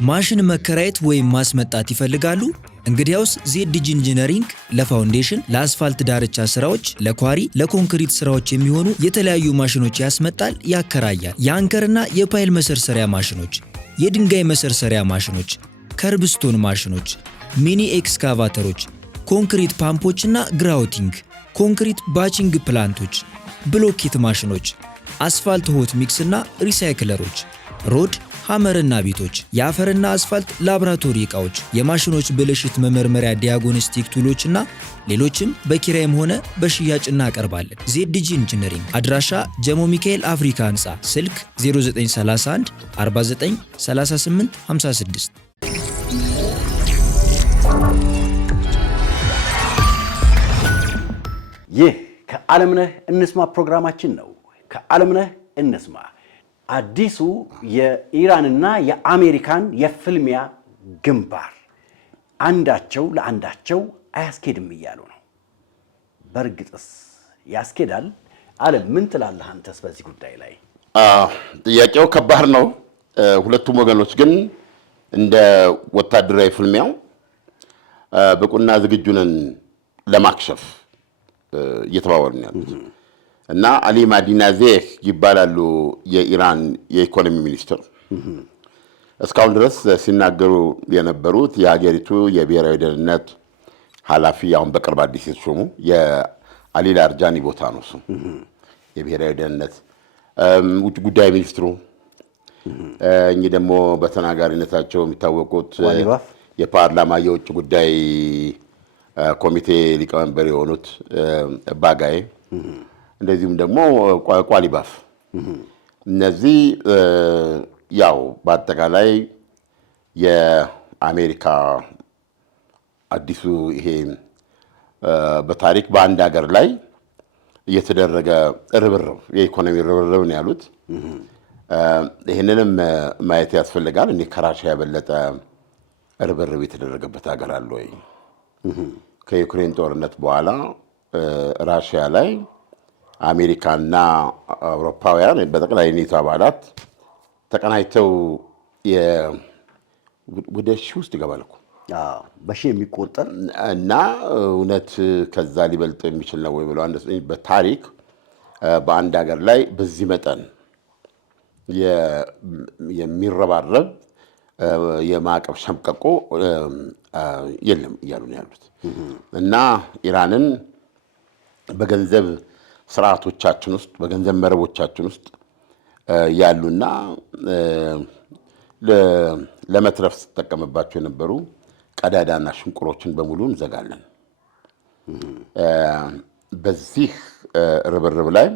ማሽን መከራየት ወይም ማስመጣት ይፈልጋሉ? እንግዲያውስ ዜድጂ ኢንጂነሪንግ ለፋውንዴሽን፣ ለአስፋልት ዳርቻ ስራዎች፣ ለኳሪ፣ ለኮንክሪት ስራዎች የሚሆኑ የተለያዩ ማሽኖች ያስመጣል፣ ያከራያል። የአንከርና የፓይል መሰርሰሪያ ማሽኖች፣ የድንጋይ መሰርሰሪያ ማሽኖች፣ ከርብስቶን ማሽኖች፣ ሚኒ ኤክስካቫተሮች፣ ኮንክሪት ፓምፖችና ግራውቲንግ፣ ኮንክሪት ባቺንግ ፕላንቶች፣ ብሎኬት ማሽኖች፣ አስፋልት ሆት ሚክስና ሪሳይክለሮች፣ ሮድ ሐመርና ቤቶች፣ የአፈርና አስፋልት ላብራቶሪ ዕቃዎች፣ የማሽኖች ብልሽት መመርመሪያ ዲያግኖስቲክ ቱሎችና ሌሎችም በኪራይም ሆነ በሽያጭ እናቀርባለን። ዜድጂ ኢንጂነሪንግ አድራሻ ጀሞ ሚካኤል አፍሪካ ህንፃ፣ ስልክ 0931 49 38 56። ይህ ከዓለምነህ እንስማ ፕሮግራማችን ነው። ከዓለምነህ እንስማ አዲሱ የኢራንና የአሜሪካን የፍልሚያ ግንባር አንዳቸው ለአንዳቸው አያስኬድም እያሉ ነው። በእርግጥስ ያስኬዳል? ዓለም ምን ትላለህ አንተስ በዚህ ጉዳይ ላይ? ጥያቄው ከባድ ነው። ሁለቱም ወገኖች ግን እንደ ወታደራዊ ፍልሚያው ብቁና ዝግጁ ነን ለማክሸፍ እየተባባሉ ነው ያሉት። እና አሊ ማዲናዜህ ይባላሉ የኢራን የኢኮኖሚ ሚኒስትር። እስካሁን ድረስ ሲናገሩ የነበሩት የሀገሪቱ የብሔራዊ ደህንነት ኃላፊ አሁን በቅርብ አዲስ የተሾሙ የአሊ ላርጃኒ ቦታ ነው እሱ የብሔራዊ ደህንነት ውጭ ጉዳይ ሚኒስትሩ። እኚህ ደግሞ በተናጋሪነታቸው የሚታወቁት የፓርላማ የውጭ ጉዳይ ኮሚቴ ሊቀመንበር የሆኑት ባጋይ፣ እንደዚሁም ደግሞ ቋሊባፍ። እነዚህ ያው በአጠቃላይ የአሜሪካ አዲሱ ይሄ በታሪክ በአንድ ሀገር ላይ እየተደረገ ርብርብ የኢኮኖሚ ርብርብ ነው ያሉት። ይህንንም ማየት ያስፈልጋል። እኔ ከራሽያ የበለጠ ርብርብ የተደረገበት ሀገር አለ ወይ? ከዩክሬን ጦርነት በኋላ ራሽያ ላይ አሜሪካና አውሮፓውያን በጠቅላይ ኔቶ አባላት ተቀናይተው ወደ ሺህ ውስጥ ይገባል እኮ በሺህ የሚቆጠር እና እውነት ከዛ ሊበልጥ የሚችል ነው ወይ ብለው በታሪክ በአንድ ሀገር ላይ በዚህ መጠን የሚረባረብ የማዕቀብ ሸምቀቆ የለም እያሉ ነው ያሉት። እና ኢራንን በገንዘብ ስርዓቶቻችን ውስጥ በገንዘብ መረቦቻችን ውስጥ ያሉና ለመትረፍ ስትጠቀምባቸው የነበሩ ቀዳዳና ሽንቁሮችን በሙሉ እንዘጋለን። በዚህ ርብርብ ላይ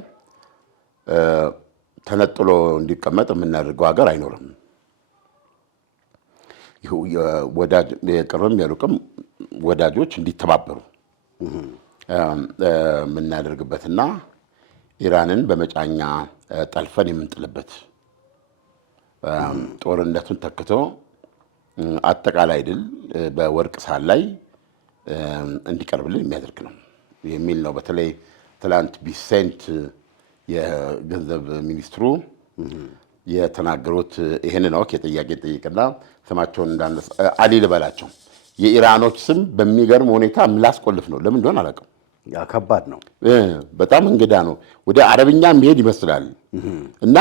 ተነጥሎ እንዲቀመጥ የምናደርገው ሀገር አይኖርም። ወዳጅ የቅርብም ያሉቅም ወዳጆች እንዲተባበሩ የምናደርግበትና ኢራንን በመጫኛ ጠልፈን የምንጥልበት ጦርነቱን ተክቶ አጠቃላይ ድል በወርቅ ሳህን ላይ እንዲቀርብልን የሚያደርግ ነው የሚል ነው። በተለይ ትላንት ቢሴንት የገንዘብ ሚኒስትሩ የተናገሩት ይሄን ነው። ከጥያቄ ጠይቅና ስማቸውን እንዳነሳ አሊ ልበላቸው። የኢራኖች ስም በሚገርም ሁኔታ ምላስ ቆልፍ ነው። ለምን እንደሆነ አላውቅም። ያ ከባድ ነው። በጣም እንግዳ ነው። ወደ አረብኛ መሄድ ይመስላል። እና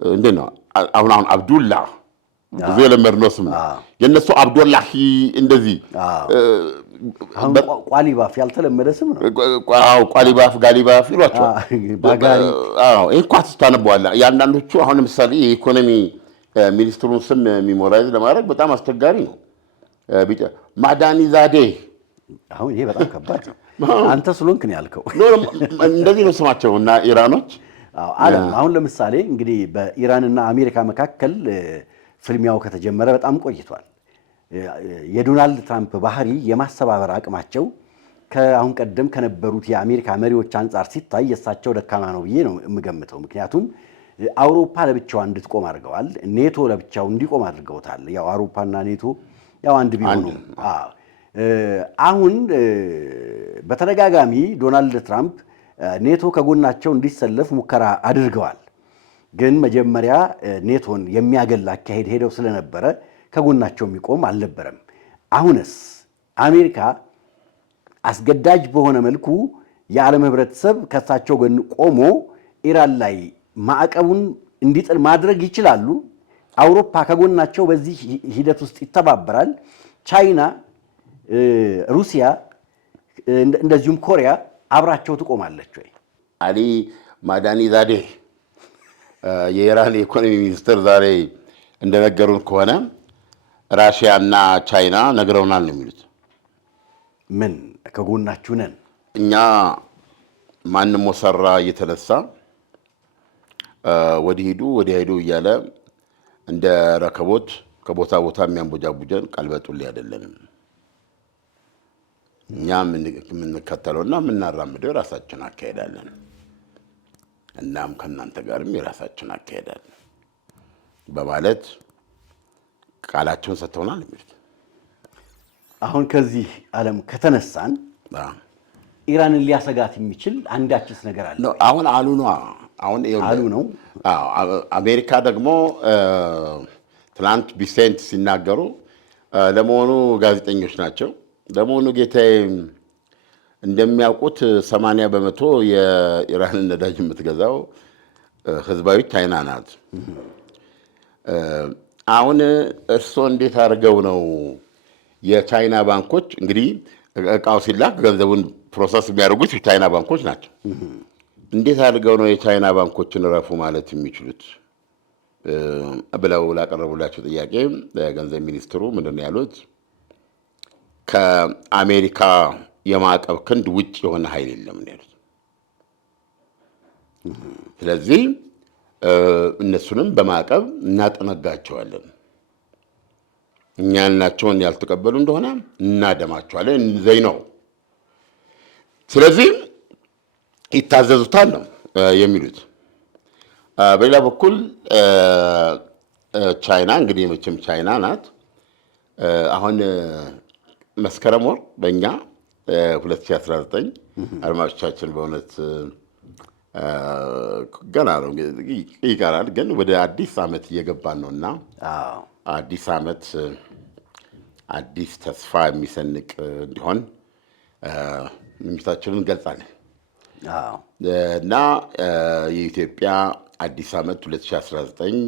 እንዴት ነው አሁን አብዱላህ ብዙ የለመድነው ስም የነሱ አብዱላሂ እንደዚህ ቋሊባፍ ያልተለመደ ስም ነው። ቋሊባፍ ጋሊባፍ ይሏቸዋል። ይህ እንኳ ትታነበዋለህ። የአንዳንዶቹ አሁን ለምሳሌ የኢኮኖሚ ሚኒስትሩን ስም ሚሞራይዝ ለማድረግ በጣም አስቸጋሪ ነው። ማዳኒ ዛዴ አሁን ይሄ በጣም ከባድ ነው። አንተ ስለሆንክ ነው ያልከው። እንደዚህ ነው ስማቸው። እና ኢራኖች አሁን ለምሳሌ እንግዲህ በኢራንና አሜሪካ መካከል ፍልሚያው ከተጀመረ በጣም ቆይቷል። የዶናልድ ትራምፕ ባህሪ የማስተባበር አቅማቸው ከአሁን ቀደም ከነበሩት የአሜሪካ መሪዎች አንጻር ሲታይ የእሳቸው ደካማ ነው ብዬ ነው የምገምተው። ምክንያቱም አውሮፓ ለብቻው እንድትቆም አድርገዋል። ኔቶ ለብቻው እንዲቆም አድርገውታል። ያው አውሮፓና ኔቶ ያው አንድ ቢሆኑ አሁን በተደጋጋሚ ዶናልድ ትራምፕ ኔቶ ከጎናቸው እንዲሰለፍ ሙከራ አድርገዋል። ግን መጀመሪያ ኔቶን የሚያገል አካሄድ ሄደው ስለነበረ ከጎናቸው የሚቆም አልነበረም። አሁንስ አሜሪካ አስገዳጅ በሆነ መልኩ የዓለም ህብረተሰብ ከሳቸው ጎን ቆሞ ኢራን ላይ ማዕቀቡን እንዲጥል ማድረግ ይችላሉ። አውሮፓ ከጎናቸው በዚህ ሂደት ውስጥ ይተባበራል። ቻይና፣ ሩሲያ እንደዚሁም ኮሪያ አብራቸው ትቆማለች ወይ? አሊ ማዳኒ ዛዴ የኢራን የኢኮኖሚ ሚኒስትር ዛሬ እንደነገሩን ከሆነ ራሽያ እና ቻይና ነግረውናል ነው የሚሉት። ምን ከጎናችሁ ነን እኛ ማንም ወሰራ እየተነሳ ወዲህ ሂዱ ወዲህ ሂዱ እያለ እንደ ረከቦት ከቦታ ቦታ የሚያንቦጃቡጀን ቀልበጡል አይደለንም። እኛ የምንከተለውና የምናራምደው የራሳችን አካሄዳለን። እናም ከእናንተ ጋርም የራሳችን አካሄዳለን በማለት ቃላቸውን ሰጥተውናል የሚሉት። አሁን ከዚህ ዓለም ከተነሳን ኢራንን ሊያሰጋት የሚችል አንዳችስ ነገር አለ? አሁን አሉ ነው። አሜሪካ ደግሞ ትናንት ቢሴንት ሲናገሩ ለመሆኑ ጋዜጠኞች ናቸው። ለመሆኑ ጌታዬ እንደሚያውቁት 80% የኢራንን ነዳጅ የምትገዛው ህዝባዊ ቻይና ናት። አሁን እርስዎ እንዴት አድርገው ነው የቻይና ባንኮች እንግዲህ እቃው ሲላክ ገንዘቡን ፕሮሰስ የሚያደርጉት የቻይና ባንኮች ናቸው። እንዴት አድርገው ነው የቻይና ባንኮችን ረፉ ማለት የሚችሉት ብለው ላቀረቡላቸው ጥያቄ ገንዘብ ሚኒስትሩ ምንድን ነው ያሉት? ከአሜሪካ የማዕቀብ ክንድ ውጭ የሆነ ኃይል የለም ነው ያሉት። ስለዚህ እነሱንም በማዕቀብ እናጠመጋቸዋለን። እኛ ያልናቸውን ያልተቀበሉ እንደሆነ እናደማቸዋለን ዘይ ነው። ስለዚህ ይታዘዙታል ነው የሚሉት። በሌላ በኩል ቻይና እንግዲህ መቼም ቻይና ናት። አሁን መስከረም ወር በእኛ 2019 አድማጮቻችን በእውነት ገና ነው ይቀራል፣ ግን ወደ አዲስ ዓመት እየገባን ነውና አዲስ ዓመት አዲስ ተስፋ የሚሰንቅ እንዲሆን ምኞታችንን እንገልጻለን እና የኢትዮጵያ አዲስ ዓመት 2019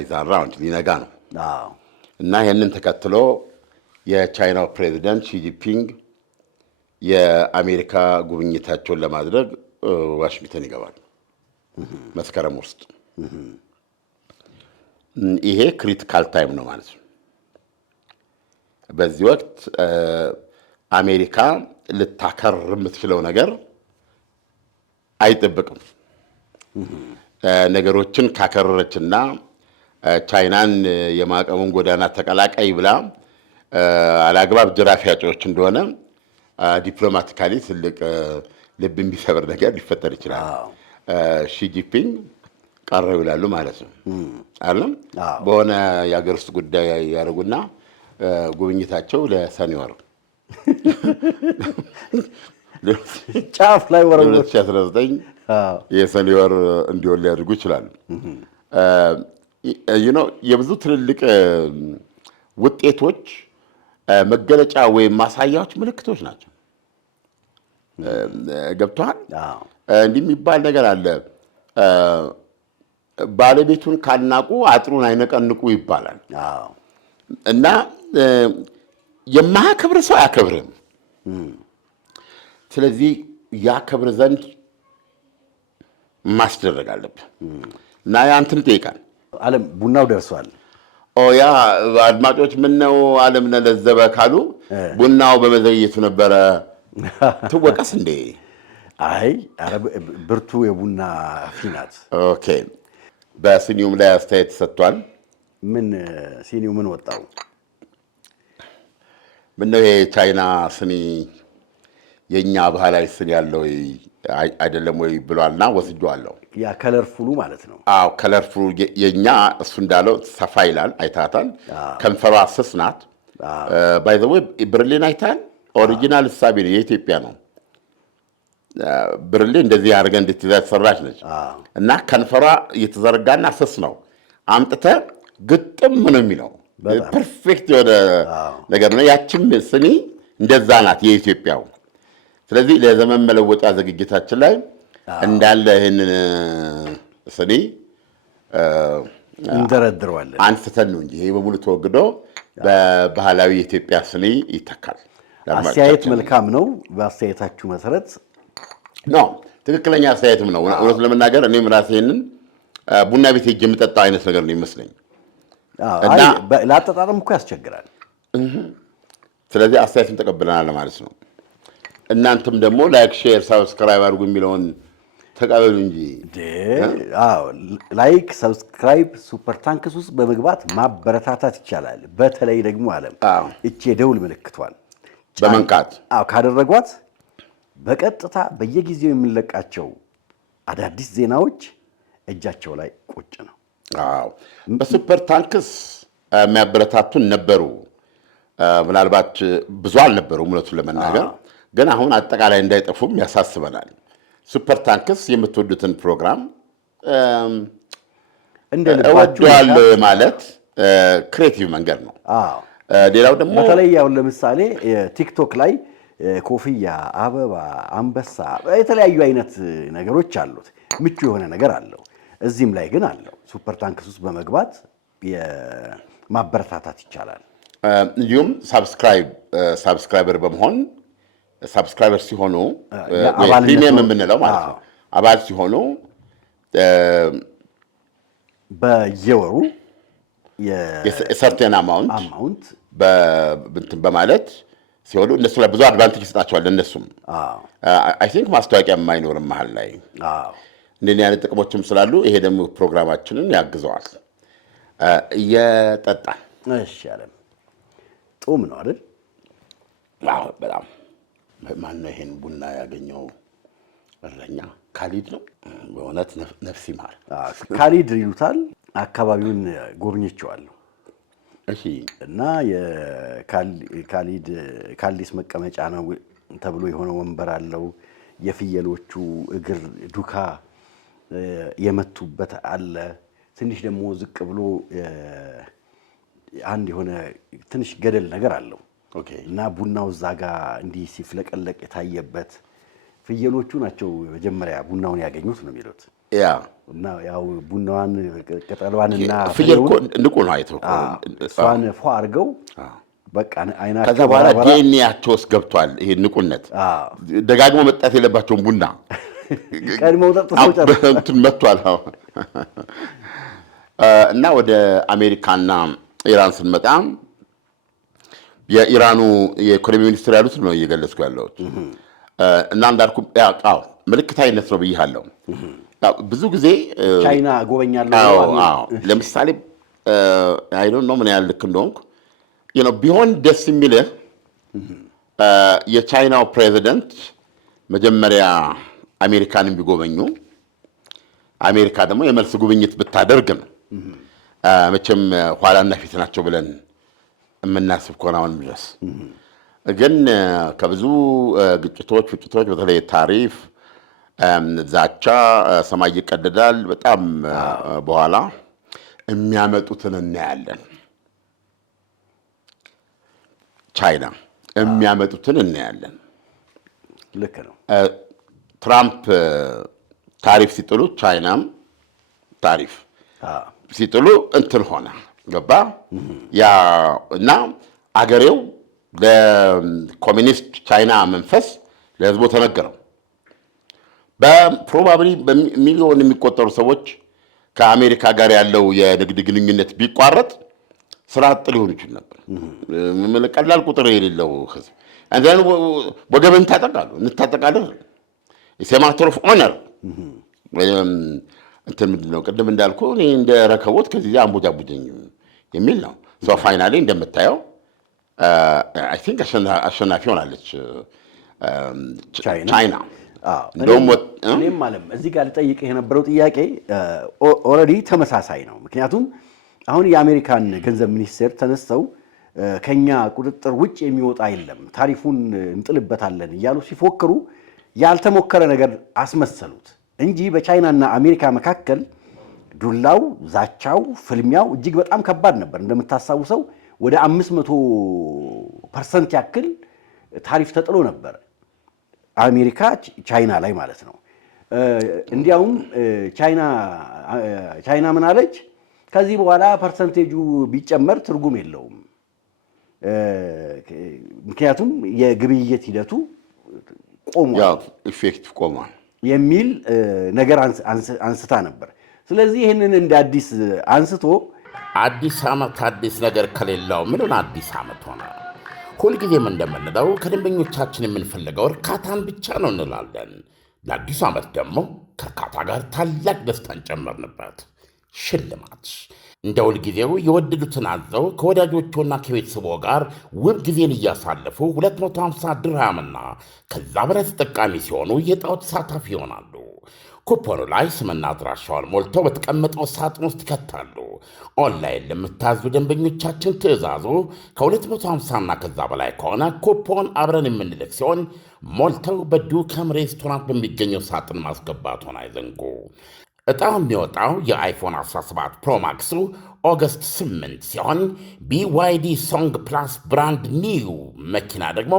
ይዛራ ሊነጋ ነው እና ይህንን ተከትሎ የቻይናው ፕሬዚደንት ሺጂፒንግ የአሜሪካ ጉብኝታቸውን ለማድረግ ዋሽንግተን ይገባል መስከረም ውስጥ። ይሄ ክሪቲካል ታይም ነው ማለት ነው። በዚህ ወቅት አሜሪካ ልታከር የምትችለው ነገር አይጠብቅም። ነገሮችን ካከረረችና ቻይናን የማዕቀቡን ጎዳና ተቀላቃይ ብላ አላግባብ ጅራፍ ያጮች እንደሆነ ዲፕሎማቲካሊ ትልቅ ልብ የሚሰብር ነገር ሊፈጠር ይችላል። ሺጂፒንግ ቀረው ይላሉ ማለት ነው አይደለም። በሆነ የሀገር ውስጥ ጉዳይ ያደርጉና ጉብኝታቸው ለሰኔ ወር ጫፍ ላይ ወር 2019 የሰኔ ወር እንዲሆን ሊያደርጉ ይችላሉ። የብዙ ትልልቅ ውጤቶች መገለጫ ወይም ማሳያዎች ምልክቶች ናቸው። ገብቶሃል? እንዲህ የሚባል ነገር አለ። ባለቤቱን ካልናቁ አጥሩን አይነቀንቁ ይባላል እና የማያከብር ሰው አያከብርም። ስለዚህ ያከብር ዘንድ ማስደረግ አለብን እና ያንተን ይጠይቃል። ዓለም ቡናው ደርሷል። ያ አድማጮች ምነው ዓለም ለዘበ ካሉ ቡናው በመዘግየቱ ነበረ። ትወቀስ እንዴ? አይ ብርቱ የቡና ፊናት። ኦኬ። በሲኒውም ላይ አስተያየት ተሰጥቷል። ምን ሲኒው ምን ወጣው? ምነው ይሄ ቻይና ስኒ የኛ ባህላዊ ስኒ ያለው አይደለም ወይ ብሏልና ወስጄዋለሁ። ያ ከለርፉሉ ማለት ነው። አዎ ከለርፉሉ የኛ እሱ እንዳለው ሰፋ ይላል። አይታታል። ከንፈሯ ስስ ናት። ባይ ዘ ወይ ብርሌን አይታል። ኦሪጂናል እሳቤ ነው፣ የኢትዮጵያ ነው። ብርሌ እንደዚህ አድርገህ እንድትይዛ የተሰራች ነች እና ከንፈሯ እየተዘረጋና ስስ ነው። አምጥተህ ግጥም ነው የሚለው ፐርፌክት የሆነ ነገር ነው። ያችም ስኒ እንደዛ ናት የኢትዮጵያው። ስለዚህ ለዘመን መለወጫ ዝግጅታችን ላይ እንዳለ ይህንን ስኒ እንደረድረዋለን አንስተን ነው እንጂ ይሄ በሙሉ ተወግዶ በባህላዊ የኢትዮጵያ ስኒ ይተካል። አስተያየት መልካም ነው። በአስተያየታችሁ መሰረት ነው ትክክለኛ አስተያየትም ነው። እውነት ለመናገር እኔም ራሴ ይህንን ቡና ቤት ሄጄ የምጠጣው አይነት ነገር ነው ይመስለኝ እና ለአጠጣጥም እኮ ያስቸግራል። ስለዚህ አስተያየትን ተቀብለናል ማለት ነው። እናንተም ደግሞ ላይክ፣ ሼር፣ ሳብስክራይብ አድርጉ የሚለውን ተቀበሉ እንጂ ላይክ፣ ሰብስክራይብ ሱፐር ታንክስ ውስጥ በመግባት ማበረታታት ይቻላል። በተለይ ደግሞ ዓለም እቺ የደውል ምልክቷን በመንካት ካደረጓት በቀጥታ በየጊዜው የምንለቃቸው አዳዲስ ዜናዎች እጃቸው ላይ ቁጭ ነው። በሱፐር ታንክስ የሚያበረታቱን ነበሩ። ምናልባት ብዙ አልነበሩም እውነቱን ለመናገር ግን አሁን አጠቃላይ እንዳይጠፉም ያሳስበናል። ሱፐር ታንክስ የምትወዱትን ፕሮግራም እወደዋለሁ ማለት ክሬቲቭ መንገድ ነው። ሌላው ደግሞ በተለይ አሁን ለምሳሌ ቲክቶክ ላይ ኮፍያ፣ አበባ፣ አንበሳ የተለያዩ አይነት ነገሮች አሉት። ምቹ የሆነ ነገር አለው። እዚህም ላይ ግን አለው። ሱፐር ታንክስ ውስጥ በመግባት ማበረታታት ይቻላል። እንዲሁም ሳብስክራይበር በመሆን ሳብስክራይበር ሲሆኑ ፕሪሚየም የምንለው ማለት ነው አባል ሲሆኑ በየወሩ የሰርቴን አማውንት በማለት ሲሆኑ እነሱ ላይ ብዙ አድቫንቴጅ ይሰጣቸዋል። እነሱም አይ ቲንክ ማስታወቂያ የማይኖርም መሀል ላይ እንደዚህ አይነት ጥቅሞችም ስላሉ ይሄ ደግሞ ፕሮግራማችንን ያግዘዋል። እየጠጣን እሺ አለም ጡም ነው አይደል? አዎ በጣም ማነው ይሄን ቡና ያገኘው? እረኛ ካሊድ ነው። በእውነት ነፍስ ይማር። ካሊድ ይሉታል። አካባቢውን ጎብኝቼዋለሁ። እሺ እና የካሊስ መቀመጫ ነው ተብሎ የሆነ ወንበር አለው። የፍየሎቹ እግር ዱካ የመቱበት አለ። ትንሽ ደግሞ ዝቅ ብሎ አንድ የሆነ ትንሽ ገደል ነገር አለው። እና ቡናው እዛ ጋር እንዲህ ሲፍለቀለቅ የታየበት ፍየሎቹ ናቸው መጀመሪያ ቡናውን ያገኙት ነው የሚሉት። እና ያው ቡናዋን ቅጠሏንና ፍየል እኮ ንቁ ነው አይተው እሷን ፏ አድርገው በቃ አይናቸው ከዛ በኋላ ዲኤንኤያቸው ውስጥ ገብቷል። ይሄ ንቁነት ደጋግሞ መጣት የለባቸውም። ቡና ቀድመው ጠጥተው እንትን መጥቷል። እና ወደ አሜሪካና ኢራን ስንመጣ የኢራኑ የኢኮኖሚ ሚኒስትር ያሉት ነው እየገለጽኩ ያለሁት። እና እንዳልኩ ያው ምልክታዊነት ነው ብያለሁ። ብዙ ጊዜ ቻይና ጎበኛለሁ። ለምሳሌ አይ ዶንት ኖ ምን ያህል ልክ እንደሆንኩ ቢሆን ደስ የሚልህ የቻይናው ፕሬዚደንት መጀመሪያ አሜሪካንን ቢጎበኙ አሜሪካ ደግሞ የመልስ ጉብኝት ብታደርግ ነው። መቼም ኋላና ፊት ናቸው ብለን የምናስብ ከሆነ አሁንም ድረስ ግን ከብዙ ግጭቶች በተለይ ታሪፍ፣ ዛቻ ሰማይ ይቀደዳል። በጣም በኋላ የሚያመጡትን እናያለን። ቻይና የሚያመጡትን እናያለን። ልክ ነው። ትራምፕ ታሪፍ ሲጥሉ ቻይናም ታሪፍ ሲጥሉ እንትን ሆነ ገባ ያ እና አገሬው ለኮሚኒስት ቻይና መንፈስ ለህዝቡ ተነገረው። በፕሮባብሊ በሚሊዮን የሚቆጠሩ ሰዎች ከአሜሪካ ጋር ያለው የንግድ ግንኙነት ቢቋረጥ ስራ አጥ ሊሆን ይችል ነበር። ቀላል ቁጥር የሌለው ህዝብ አንደን ወገበን እንታጠቃለን። የማተር ኦፍ ኦነር እንትን ምንድን ነው ቅድም እንዳልኩ እኔ እንደ ረከቦት ከዚህ አንቦጃቡጀኝ የሚል ነው። ሰው ፋይናሊ እንደምታየው አይ ቲንክ አሸናፊ ሆናለች ቻይና። እኔም አለም እዚህ ጋር ልጠይቅህ የነበረው ጥያቄ ኦልሬዲ ተመሳሳይ ነው። ምክንያቱም አሁን የአሜሪካን ገንዘብ ሚኒስቴር ተነስተው ከኛ ቁጥጥር ውጭ የሚወጣ የለም ታሪፉን እንጥልበታለን እያሉ ሲፎክሩ ያልተሞከረ ነገር አስመሰሉት እንጂ በቻይናና አሜሪካ መካከል ዱላው፣ ዛቻው፣ ፍልሚያው እጅግ በጣም ከባድ ነበር። እንደምታስታውሰው ወደ 500% ያክል ታሪፍ ተጥሎ ነበር አሜሪካ ቻይና ላይ ማለት ነው። እንዲያውም ቻይና ምን አለች? ከዚህ በኋላ ፐርሰንቴጁ ቢጨመር ትርጉም የለውም፣ ምክንያቱም የግብይት ሂደቱ ቆሟል፣ ኢፌክቲቭ ቆሟል የሚል ነገር አንስታ ነበር። ስለዚህ ይህንን እንደ አዲስ አንስቶ አዲስ ዓመት አዲስ ነገር ከሌለው ምንን አዲስ ዓመት ሆነ? ሁልጊዜም እንደምንለው ከደንበኞቻችን የምንፈልገው እርካታን ብቻ ነው እንላለን። ለአዲሱ ዓመት ደግሞ ከእርካታ ጋር ታላቅ ደስታን ጨመርንበት። ሽልማት እንደ ሁልጊዜው የወደዱትን አዘው ከወዳጆቹና ከቤተሰቦ ጋር ውብ ጊዜን እያሳለፉ 250 ድርሃምና ከዛ በላይ ተጠቃሚ ሲሆኑ የዕጣው ተሳታፊ ይሆናሉ። ኩፖኑ ላይ ስምና አድራሻውን ሞልተው በተቀመጠው ሳጥን ውስጥ ይከታሉ። ኦንላይን ለምታዙ ደንበኞቻችን ትዕዛዙ ከ250ና ከዛ በላይ ከሆነ ኩፖን አብረን የምንልክ ሲሆን ሞልተው በዱከም ሬስቶራንት በሚገኘው ሳጥን ማስገባቱን አይዘንጉ። ዕጣው የሚወጣው የአይፎን 17 ፕሮማክሱ ኦገስት 8 ሲሆን BYD ሶንግ ፕላስ ብራንድ ኒው መኪና ደግሞ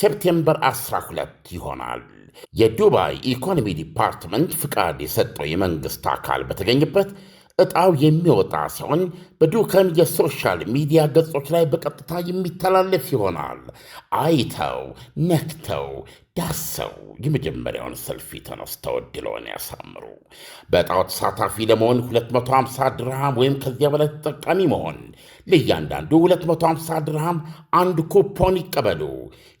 ሴፕቴምበር 12 ይሆናል። የዱባይ ኢኮኖሚ ዲፓርትመንት ፍቃድ የሰጠው የመንግሥት አካል በተገኘበት ዕጣው የሚወጣ ሲሆን በዱከም የሶሻል ሚዲያ ገጾች ላይ በቀጥታ የሚተላለፍ ይሆናል። አይተው ነክተው ዳሰው የመጀመሪያውን ሰልፊ ተነስተው ዕድልዎን ያሳምሩ። በዕጣው ተሳታፊ ለመሆን 250 ድርሃም ወይም ከዚያ በላይ ተጠቃሚ መሆን፣ ለእያንዳንዱ 250 ድርሃም አንድ ኩፖን ይቀበሉ።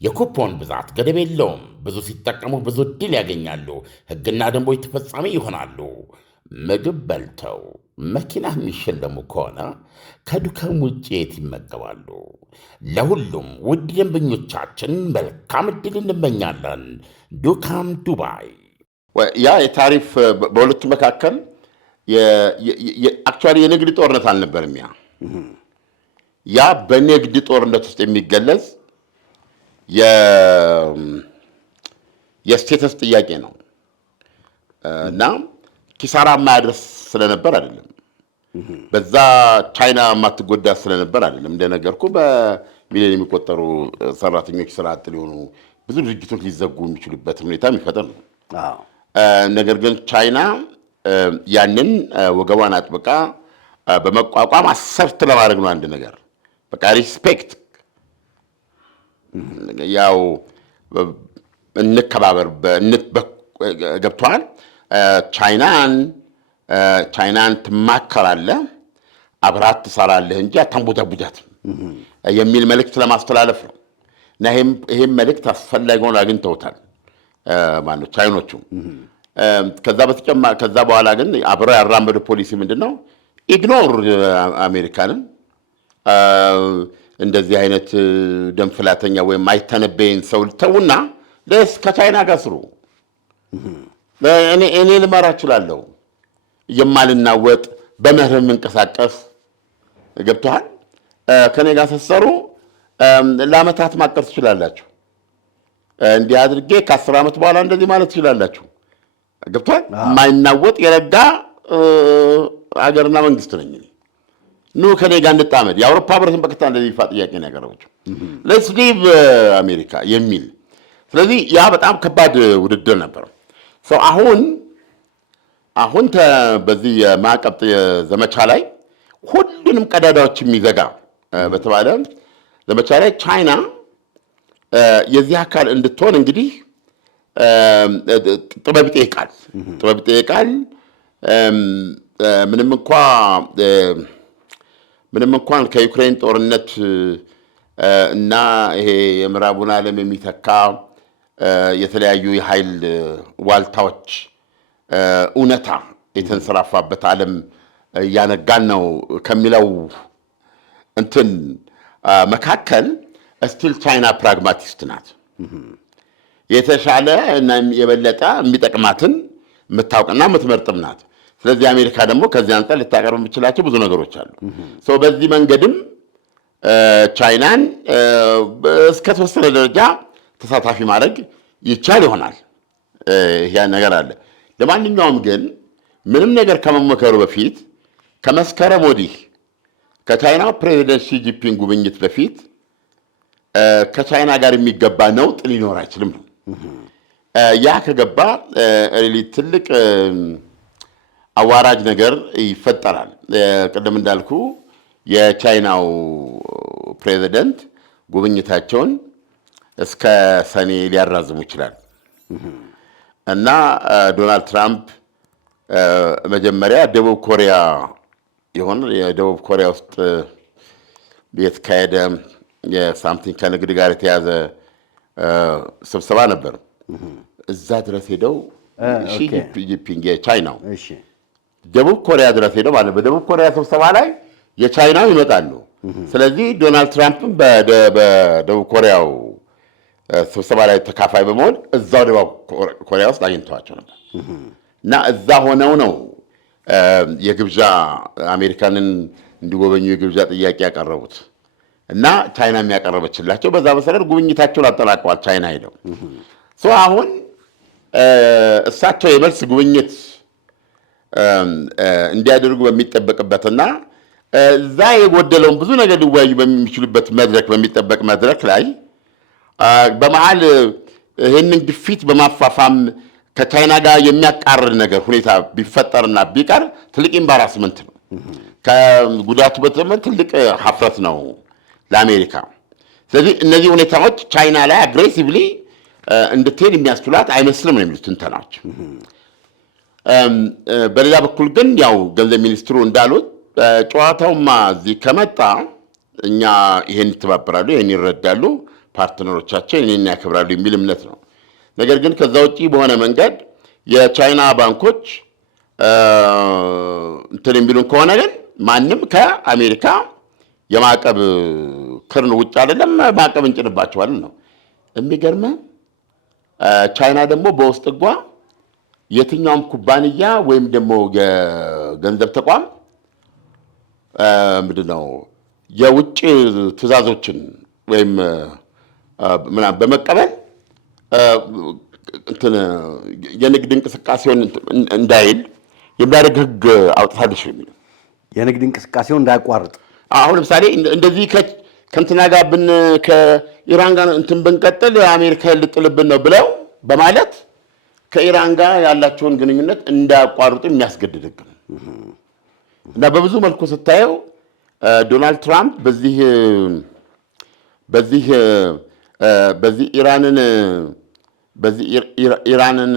የኩፖን ብዛት ገደብ የለውም። ብዙ ሲጠቀሙ ብዙ ዕድል ያገኛሉ። ሕግና ደንቦች ተፈጻሚ ይሆናሉ። ምግብ በልተው መኪና የሚሸለሙ ከሆነ ከዱከም ውጭ የት ይመገባሉ? ለሁሉም ውድ ደንበኞቻችን መልካም ዕድል እንመኛለን። ዱካም ዱባይ። ያ የታሪፍ በሁለቱ መካከል አክቹዋሊ የንግድ ጦርነት አልነበርም። ያ በንግድ ጦርነት ውስጥ የሚገለጽ የስቴተስ ጥያቄ ነው እና ኪሳራ የማያደርስ ስለነበር አይደለም። በዛ ቻይና የማትጎዳ ስለነበር አይደለም። እንደነገርኩ በሚሊዮን የሚቆጠሩ ሰራተኞች ስራ አጥ ሊሆኑ፣ ብዙ ድርጅቶች ሊዘጉ የሚችሉበት ሁኔታ የሚፈጠር ነው። ነገር ግን ቻይና ያንን ወገቧን አጥብቃ በመቋቋም አሰርት ለማድረግ ነው። አንድ ነገር በቃ ሪስፔክት፣ ያው እንከባበር ገብቷል። ቻይናን ትማከራለህ፣ አብራት ትሰራለህ እንጂ አታንቦታቡጃት የሚል መልእክት ለማስተላለፍ ነው እና ይህም መልእክት አስፈላጊ ሆኖ አግኝተውታል ማለት ቻይኖቹ። ከዛ በኋላ ግን አብረው ያራመዱ ፖሊሲ ምንድን ነው? ኢግኖር አሜሪካንን፣ እንደዚህ አይነት ደንፍላተኛ ወይም አይተነበይን ሰው ተውና ደስ ከቻይና ጋር ስሩ። እኔ ልመራ እችላለሁ፣ የማልናወጥ በመርህ የምንቀሳቀስ ገብቶሃል። ከኔ ጋር ስትሰሩ ለዓመታት ማቀር ትችላላችሁ። እንዲህ አድርጌ ከ10 ዓመት በኋላ እንደዚህ ማለት ትችላላችሁ። ገብቶሃል። የማይናወጥ የረጋ አገርና መንግስት ነኝ። ኑ ከኔ ጋር እንጣመድ። የአውሮፓ ህብረትን በቀጥታ እንደዚህ ይፋ ጥያቄ ነው ያቀረበችው፣ ሌትስ ሊቭ አሜሪካ የሚል። ስለዚህ ያ በጣም ከባድ ውድድር ነበር። አሁን በዚህ የማዕቀብ ዘመቻ ላይ ሁሉንም ቀዳዳዎች የሚዘጋ በተባለ ዘመቻ ላይ ቻይና የዚህ አካል እንድትሆን እንግዲህ ጥበብ ይጠይቃል። ምንም እንኳን ከዩክሬን ጦርነት እና ይሄ የምዕራቡን ዓለም የሚተካ የተለያዩ የኃይል ዋልታዎች እውነታ የተንሰራፋበት ዓለም እያነጋን ነው ከሚለው እንትን መካከል ስቲል ቻይና ፕራግማቲስት ናት። የተሻለ እና የበለጠ የሚጠቅማትን የምታውቅና የምትመርጥም ናት። ስለዚህ አሜሪካ ደግሞ ከዚህ አንጻር ልታቀርብ የምችላቸው ብዙ ነገሮች አሉ። በዚህ መንገድም ቻይናን እስከተወሰነ ደረጃ ተሳታፊ ማድረግ ይቻል ይሆናል። ያ ነገር አለ። ለማንኛውም ግን ምንም ነገር ከመመከሩ በፊት ከመስከረም ወዲህ ከቻይናው ፕሬዚደንት ሺጂፒንግ ጉብኝት በፊት ከቻይና ጋር የሚገባ ነውጥ ሊኖር አይችልም ነው። ያ ከገባ ትልቅ አዋራጅ ነገር ይፈጠራል። ቅድም እንዳልኩ የቻይናው ፕሬዚደንት ጉብኝታቸውን እስከ ሰኔ ሊያራዝሙ ይችላል እና ዶናልድ ትራምፕ መጀመሪያ ደቡብ ኮሪያ የደቡብ ኮሪያ ውስጥ የተካሄደ የሳምቲንግ ከንግድ ጋር የተያዘ ስብሰባ ነበር። እዛ ድረስ ሄደው ሺ ጂንፒንግ የቻይናው ደቡብ ኮሪያ ድረስ ሄደው ማለት በደቡብ ኮሪያ ስብሰባ ላይ የቻይናው ይመጣሉ። ስለዚህ ዶናልድ ትራምፕም በደቡብ ኮሪያው ስብሰባ ላይ ተካፋይ በመሆን እዛው ደቡብ ኮሪያ ውስጥ አግኝተዋቸው ነበር እና እዛ ሆነው ነው የግብዣ አሜሪካንን እንዲጎበኙ የግብዣ ጥያቄ ያቀረቡት እና ቻይና የሚያቀረበችላቸው በዛ መሰረት ጉብኝታቸውን አጠናቀዋል። ቻይና ሄደው አሁን እሳቸው የመልስ ጉብኝት እንዲያደርጉ በሚጠበቅበትና እዛ የጎደለውን ብዙ ነገር ሊወያዩ በሚችሉበት መድረክ በሚጠበቅ መድረክ ላይ በመሀል ይህንን ግፊት በማፋፋም ከቻይና ጋር የሚያቃርር ነገር ሁኔታ ቢፈጠርና ቢቀር ትልቅ ኢምባራስመንት ነው። ከጉዳቱ በተመን ትልቅ ሀፍረት ነው ለአሜሪካ። ስለዚህ እነዚህ ሁኔታዎች ቻይና ላይ አግሬሲቭሊ እንድትሄድ የሚያስችላት አይመስልም ነው የሚሉት ትንተናዎች። በሌላ በኩል ግን ያው ገንዘብ ሚኒስትሩ እንዳሉት ጨዋታውማ እዚህ ከመጣ እኛ ይሄን ይተባበራሉ፣ ይሄን ይረዳሉ፣ ፓርትነሮቻችን ይሄን ያከብራሉ የሚል እምነት ነው። ነገር ግን ከዛ ውጪ በሆነ መንገድ የቻይና ባንኮች እንትን የሚሉን ከሆነ ግን ማንም ከአሜሪካ የማዕቀብ ክርን ውጭ አይደለም ማዕቀብ እንጭንባቸዋለን ነው። የሚገርመው ቻይና ደግሞ በውስጥ እጓ የትኛውም ኩባንያ ወይም ደግሞ የገንዘብ ተቋም ምንድነው የውጭ ትዕዛዞችን ወይም ምናምን በመቀበል እንትን የንግድ እንቅስቃሴውን እንዳይል የሚያደርግ ሕግ አውጥታለች ነው የሚለው። የንግድ እንቅስቃሴውን እንዳያቋርጥ አሁን ለምሳሌ እንደዚህ ከእንትና ጋር ከኢራን ጋር እንትን ብንቀጥል አሜሪካ ልጥልብን ነው ብለው በማለት ከኢራን ጋር ያላቸውን ግንኙነት እንዳያቋርጡ የሚያስገድድ ሕግ ነው እና በብዙ መልኩ ስታየው ዶናልድ ትራምፕ በዚህ ኢራንን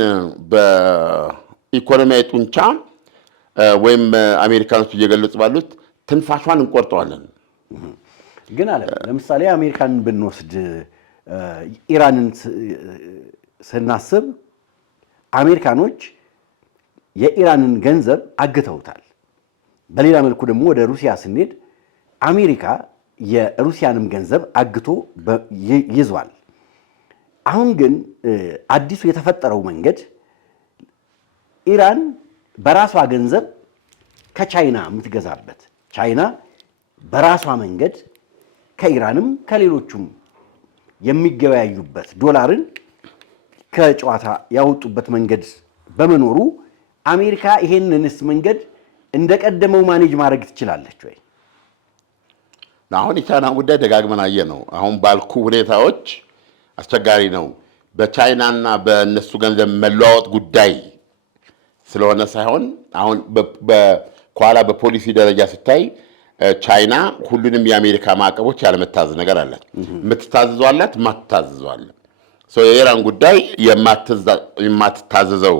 በኢኮኖሚያዊ ጡንቻ ወይም አሜሪካኖች እየገለጹ ባሉት ትንፋሿን እንቆርጠዋለን። ግን አለ ለምሳሌ አሜሪካንን ብንወስድ ኢራንን ስናስብ አሜሪካኖች የኢራንን ገንዘብ አግተውታል። በሌላ መልኩ ደግሞ ወደ ሩሲያ ስንሄድ አሜሪካ የሩሲያንም ገንዘብ አግቶ ይዟል። አሁን ግን አዲሱ የተፈጠረው መንገድ ኢራን በራሷ ገንዘብ ከቻይና የምትገዛበት፣ ቻይና በራሷ መንገድ ከኢራንም ከሌሎቹም የሚገበያዩበት ዶላርን ከጨዋታ ያወጡበት መንገድ በመኖሩ አሜሪካ ይሄንንስ መንገድ እንደቀደመው ማኔጅ ማድረግ ትችላለች ወይ? አሁን የቻይና ጉዳይ ደጋግመን አየ ነው። አሁን ባልኩ ሁኔታዎች አስቸጋሪ ነው። በቻይናና በእነሱ ገንዘብ መለዋወጥ ጉዳይ ስለሆነ ሳይሆን አሁን ከኋላ በፖሊሲ ደረጃ ስታይ ቻይና ሁሉንም የአሜሪካ ማዕቀቦች ያለመታዘዝ ነገር አላት። የምትታዘዘው አላት፣ የማትታዘዘው አለ። የኢራን ጉዳይ የማትታዘዘው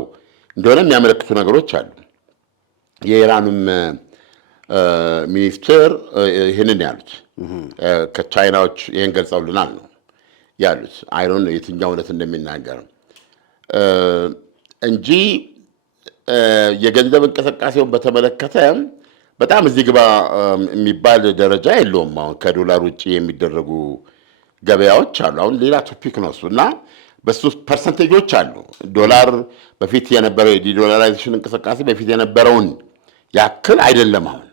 እንደሆነ የሚያመለክቱ ነገሮች አሉ። የኢራኑም ሚኒስትር ይህንን ያሉት ከቻይናዎች ይህን ገልጸውልናል ነው ያሉት። አይሮን የትኛው እውነት እንደሚናገር እንጂ የገንዘብ እንቅስቃሴውን በተመለከተ በጣም እዚህ ግባ የሚባል ደረጃ የለውም። አሁን ከዶላር ውጭ የሚደረጉ ገበያዎች አሉ። አሁን ሌላ ቶፒክ ነው እሱ እና በሱ ፐርሰንቴጆች አሉ። ዶላር በፊት የነበረው የዲዶላራይዜሽን እንቅስቃሴ በፊት የነበረውን ያክል አይደለም። አሁን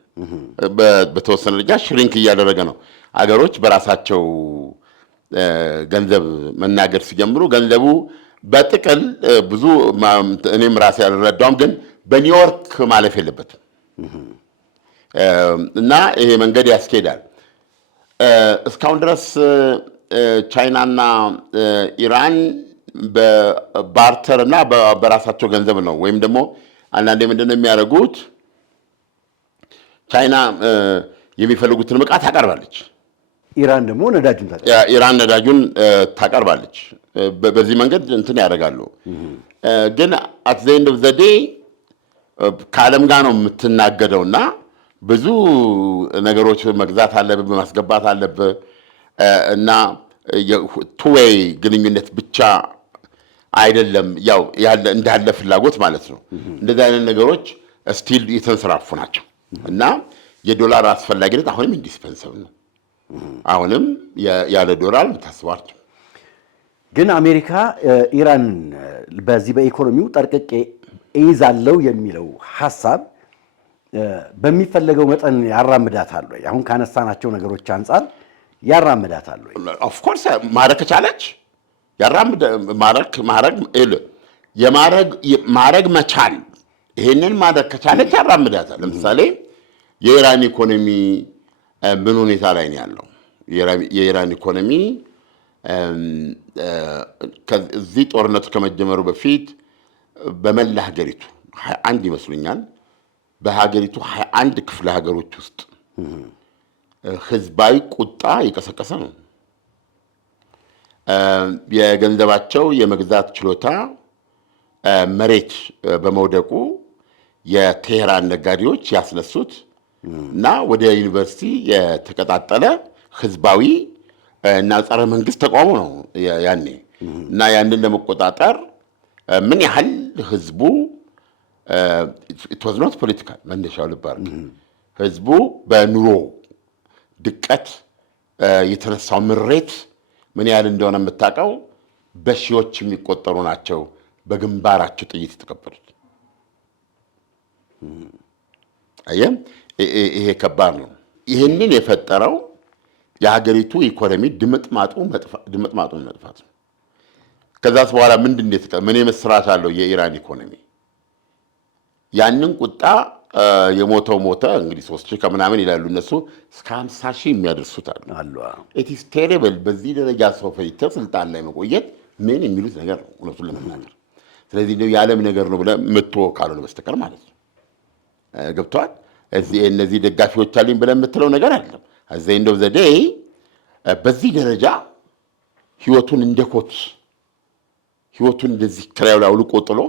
በተወሰነ ደረጃ ሽሪንክ እያደረገ ነው። አገሮች በራሳቸው ገንዘብ መናገር ሲጀምሩ ገንዘቡ በጥቅል ብዙ እኔም ራሴ ያልረዳውም፣ ግን በኒውዮርክ ማለፍ የለበትም እና ይሄ መንገድ ያስኬዳል። እስካሁን ድረስ ቻይናና ኢራን በባርተር እና በራሳቸው ገንዘብ ነው። ወይም ደግሞ አንዳንዴ ምንድነው የሚያደርጉት? ቻይና የሚፈልጉትን ዕቃ ታቀርባለች፣ ኢራን ነዳጁን ታቀርባለች። በዚህ መንገድ እንትን ያደርጋሉ። ግን አት ዘ ኤንድ ኦፍ ዘ ዴይ ከዓለም ጋር ነው የምትናገደውና ብዙ ነገሮች መግዛት አለብህ፣ ማስገባት አለብህ እና ቱዌይ ግንኙነት ብቻ አይደለም፣ ያው እንዳለ ፍላጎት ማለት ነው። እንደዚህ አይነት ነገሮች ስቲል የተንሰራፉ ናቸው እና የዶላር አስፈላጊነት አሁንም ኢንዲስፐንሰብል ነው። አሁንም ያለ ዶላር ታስባችሁ። ግን አሜሪካ ኢራን በዚህ በኢኮኖሚው ጠርቅቄ እይዛለሁ የሚለው ሐሳብ በሚፈለገው መጠን ያራምዳታል ወይ? አሁን ካነሳናቸው ነገሮች አንጻር ያራምዳታል ወይ? ኦፍ ኮርስ ማድረግ ከቻለች ማድረግ መቻል፣ ይሄንን ማድረግ ከቻለች ያራምዳታል። ለምሳሌ የኢራን ኢኮኖሚ ምን ሁኔታ ላይ ነው ያለው? የኢራን ኢኮኖሚ እዚህ ጦርነቱ ከመጀመሩ በፊት በመላ ሀገሪቱ 21 ይመስሉኛል፣ በሀገሪቱ 21 ክፍለ ሀገሮች ውስጥ ህዝባዊ ቁጣ የቀሰቀሰ ነው። የገንዘባቸው የመግዛት ችሎታ መሬት በመውደቁ የቴህራን ነጋዴዎች ያስነሱት እና ወደ ዩኒቨርሲቲ የተቀጣጠለ ህዝባዊ እና ጸረ መንግስት ተቃውሞ ነው ያኔ። እና ያንን ለመቆጣጠር ምን ያህል ህዝቡ it was not political መነሻው ልባር ህዝቡ በኑሮ ድቀት የተነሳው ምሬት ምን ያህል እንደሆነ የምታውቀው በሺዎች የሚቆጠሩ ናቸው በግንባራቸው ጥይት የተቀበሉት። አየም ይሄ ከባድ ነው። ይህንን የፈጠረው የሀገሪቱ ኢኮኖሚ ድምጥማጡ መጥፋት ነው። ከዛስ በኋላ ምን የመስራት አለው የኢራን ኢኮኖሚ? ያንን ቁጣ የሞተው ሞተ እንግዲህ 3,000 ከምናምን ይላሉ እነሱ፣ እስከ 50,000 የሚያደርሱት አሉ። ኢት ኢዝ ቴሪብል። በዚህ ደረጃ ሰው ፈይተ ስልጣን ላይ መቆየት ምን የሚሉት ነገር ነው እውነቱን ለመናገር። ስለዚህ የዓለም ነገር ነው ብለህ የምትወው ካልሆነ በስተቀር ማለት ነው። ገብቶሃል? እነዚህ ደጋፊዎች አሉኝ ብለህ የምትለው ነገር አይደለም። እዚህ እንደው ዘዴ በዚህ ደረጃ ህይወቱን እንደ ኮት ህይወቱን እንደዚህ ከላዩ ላይ አውልቆ ጥሎ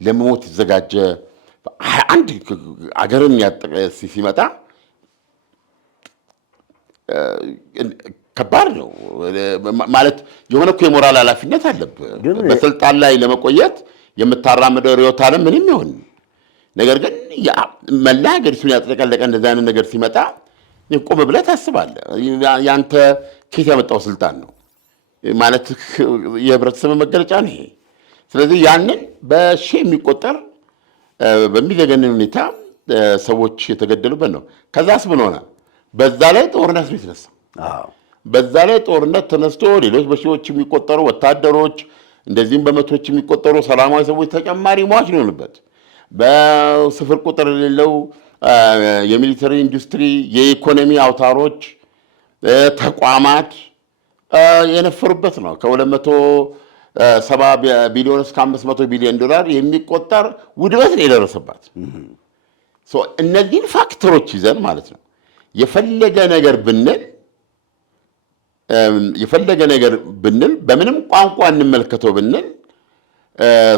ለመሞት የተዘጋጀ አንድ አገርን ያጠቀ ሲመጣ ከባድ ነው ማለት። የሆነ እኮ የሞራል ኃላፊነት አለብህ በስልጣን ላይ ለመቆየት የምታራምደው ርዕዮተ ዓለም ምንም ይሁን። ነገር ግን መላ ሀገሪቱን ያጠቀለቀ እንደዚህ አይነት ነገር ሲመጣ ቆም ብለህ ታስባለህ። ያንተ ኬት ያመጣው ስልጣን ነው ማለት የህብረተሰብ መገለጫ ነው ይሄ። ስለዚህ ያንን በሺህ የሚቆጠር በሚዘገንን ሁኔታ ሰዎች የተገደሉበት ነው። ከዛስ ምን ሆነ? በዛ ላይ ጦርነት ነው የተነሳው። በዛ ላይ ጦርነት ተነስቶ ሌሎች በሺዎች የሚቆጠሩ ወታደሮች እንደዚህም በመቶዎች የሚቆጠሩ ሰላማዊ ሰዎች ተጨማሪ ሟች ነው የሆኑበት። በስፍር ቁጥር የሌለው የሚሊተሪ ኢንዱስትሪ፣ የኢኮኖሚ አውታሮች፣ ተቋማት የነፈሩበት ነው። ከ270 ቢሊዮን እስከ 500 ቢሊዮን ዶላር የሚቆጠር ውድመት ነው የደረሰባት። እነዚህን ፋክተሮች ይዘን ማለት ነው የፈለገ ነገር ብንል በምንም ቋንቋ እንመልከተው ብንል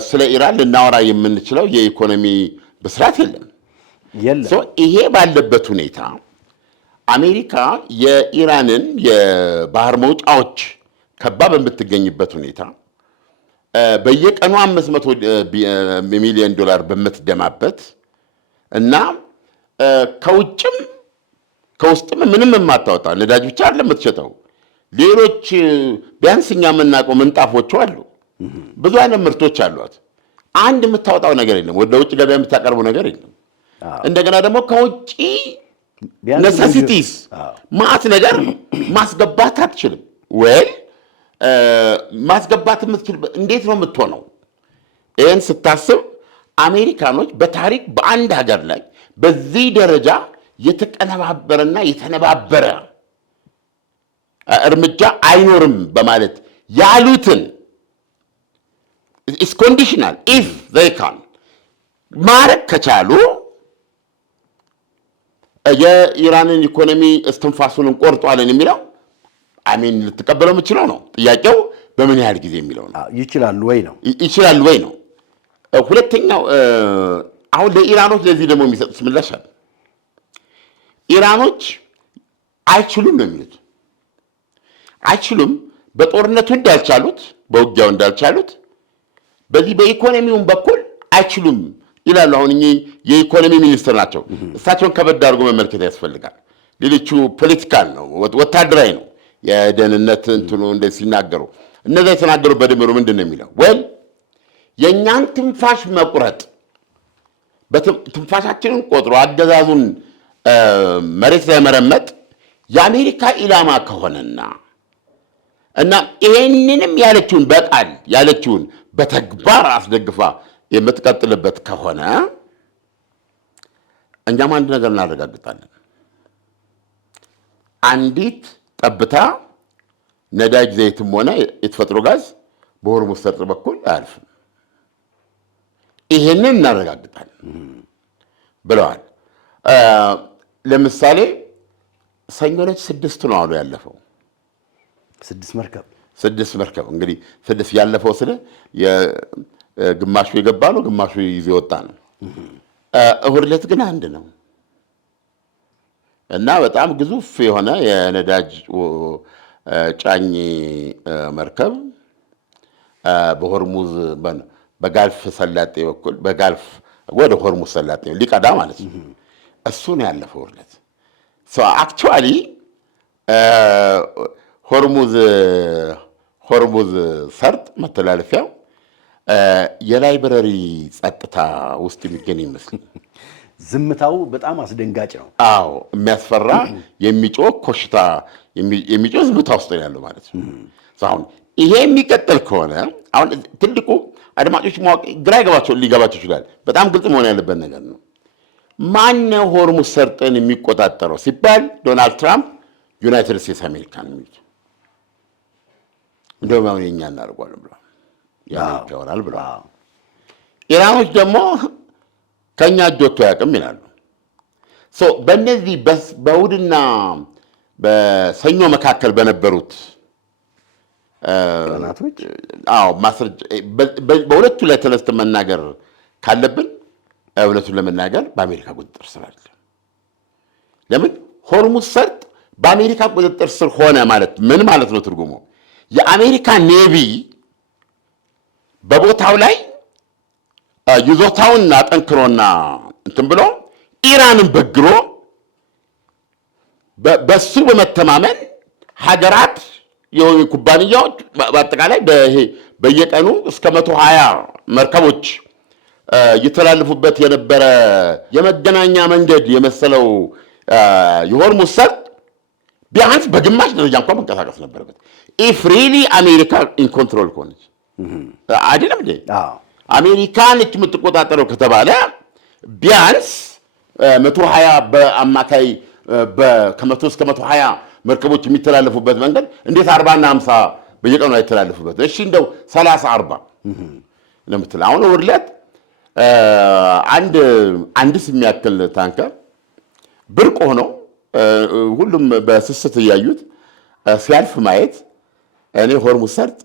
ስለ ኢራን ልናወራ የምንችለው የኢኮኖሚ ብስራት የለም። ይሄ ባለበት ሁኔታ አሜሪካ የኢራንን የባህር መውጫዎች ከባ በምትገኝበት ሁኔታ በየቀኑ 500 ሚሊዮን ዶላር በምትደማበት እና ከውስጥም ምንም የማታወጣ ነዳጅ ብቻ አይደለም የምትሸጠው፣ ሌሎች ቢያንስ እኛ የምናውቀው ምንጣፎቹ አሉ፣ ብዙ አይነት ምርቶች አሏት። አንድ የምታወጣው ነገር የለም፣ ወደ ውጭ ገበያ የምታቀርበው ነገር የለም። እንደገና ደግሞ ከውጭ ነሰሲቲስ ማት ነገር ማስገባት አትችልም። ወይ ማስገባት የምትችል እንዴት ነው የምትሆነው? ይህን ስታስብ አሜሪካኖች በታሪክ በአንድ ሀገር ላይ በዚህ ደረጃ የተቀነባበረና የተነባበረ እርምጃ አይኖርም በማለት ያሉትን ኢስ ኮንዲሽናል ኢፍ ዘይ ካን ማረግ ከቻሉ የኢራንን ኢኮኖሚ እስትንፋሱን እንቆርጧለን የሚለው አሜን ልትቀበለው የምችለው ነው። ጥያቄው በምን ያህል ጊዜ የሚለው ነው። ይችላሉ ወይ ነው። ይችላሉ ወይ ነው። ሁለተኛው አሁን ለኢራኖች ለዚህ ደግሞ የሚሰጡት ምላሽ አለ። ኢራኖች አይችሉም ነው የሚሉት። አይችሉም በጦርነቱ እንዳልቻሉት፣ በውጊያው እንዳልቻሉት በዚህ በኢኮኖሚውን በኩል አይችሉም ይላሉ። አሁን እኚህ የኢኮኖሚ ሚኒስትር ናቸው። እሳቸውን ከበድ አድርጎ መመልከት ያስፈልጋል። ሌሎቹ ፖለቲካል ነው፣ ወታደራዊ ነው። የደህንነት እንትኑ እንደዚህ ሲናገሩ እነዛ የተናገሩ በድምሩ ምንድን ነው የሚለው? ወይ የእኛን ትንፋሽ መቁረጥ ትንፋሻችንን ቆጥሮ አገዛዙን መሬት ላይ መረመጥ የአሜሪካ ኢላማ ከሆነና እና ይሄንንም ያለችውን በቃል ያለችውን በተግባር አስደግፋ የምትቀጥልበት ከሆነ እኛም አንድ ነገር እናረጋግጣለን። አንዲት ጠብታ ነዳጅ ዘይትም ሆነ የተፈጥሮ ጋዝ በሆርሙዝ ሰርጥ በኩል አያልፍም። ይሄንን እናረጋግጣለን ብለዋል። ለምሳሌ ሰኞ ዕለት 6 ነው አሉ ያለፈው 6 መርከብ እንግዲህ 6 ያለፈው ስለ ግማሹ የገባ ነው፣ ግማሹ ይዞ ወጣ ነው። እሁድ ዕለት ግን 1 ነው እና በጣም ግዙፍ የሆነ የነዳጅ ጫኝ መርከብ በሆርሙዝ በጋልፍ ሰላጤ በኩል በጋልፍ ወደ ሆርሙዝ ሰላጤ ሊቀዳ ማለት ነው። እሱ ነው ያለፈው ዕለት። አክቹዋሊ ሆርሙዝ ሰርጥ መተላለፊያው የላይብረሪ ጸጥታ ውስጥ የሚገኝ ይመስል ዝምታው በጣም አስደንጋጭ ነው። አዎ የሚያስፈራ የሚጮህ ኮሽታ የሚጮህ ዝምታ ውስጥ ነው ያለው ማለት ነው። አሁን ይሄ የሚቀጥል ከሆነ አሁን ትልቁ አድማጮች ማወቅ ሊገባቸው ይችላል። በጣም ግልጽ መሆን ያለበት ነገር ነው። ማነው ሆርሙዝ ሰርጥን የሚቆጣጠረው ሲባል ዶናልድ ትራምፕ ዩናይትድ ስቴትስ አሜሪካን የሚሉት እንደውም አሁን የኛ እናደርጓለን ብለዋል። የአሜሪካ ይሆናል ብለዋል። ኢራኖች ደግሞ ከእኛ እጅ ወጥቶ አያውቅም ይላሉ። በእነዚህ በእሑድና በሰኞ መካከል በነበሩት ማስረጃ በሁለቱ ላይ ተነስተን መናገር ካለብን እውነቱን ለመናገር በአሜሪካ ቁጥጥር ስር አለ። ለምን ሆርሙዝ ሰርጥ በአሜሪካ ቁጥጥር ስር ሆነ ማለት ምን ማለት ነው? ትርጉሙ የአሜሪካ ኔቪ በቦታው ላይ ይዞታውን አጠንክሮና እንትን ብሎ ኢራንን በግሮ በሱ በመተማመን ሀገራት የሆኑ ኩባንያዎች በአጠቃላይ በየቀኑ እስከ 120 መርከቦች ይተላለፉበት የነበረ የመገናኛ መንገድ የመሰለው የሆርሙዝ ሰርጥ ቢያንስ በግማሽ ደረጃ እንኳን መንቀሳቀስ ነበረበት። ኢፍ ሪሊ አሜሪካ ኢን ኮንትሮል ከሆነች አይደለም እንዴ? አሜሪካ ነች የምትቆጣጠረው ከተባለ ቢያንስ 120 በአማካይ ከ100 እስከ 120 መርከቦች የሚተላለፉበት መንገድ እንዴት 40 እና 50 በየቀኑ አይተላለፉበት? እሺ እንደው 30 40 ለምትል አሁን ወርለት አንድስ የሚያክል ታንከር ብርቅ ሆኖ ሁሉም በስስት እያዩት ሲያልፍ ማየት እኔ ሆርሙዝ ሰርጥ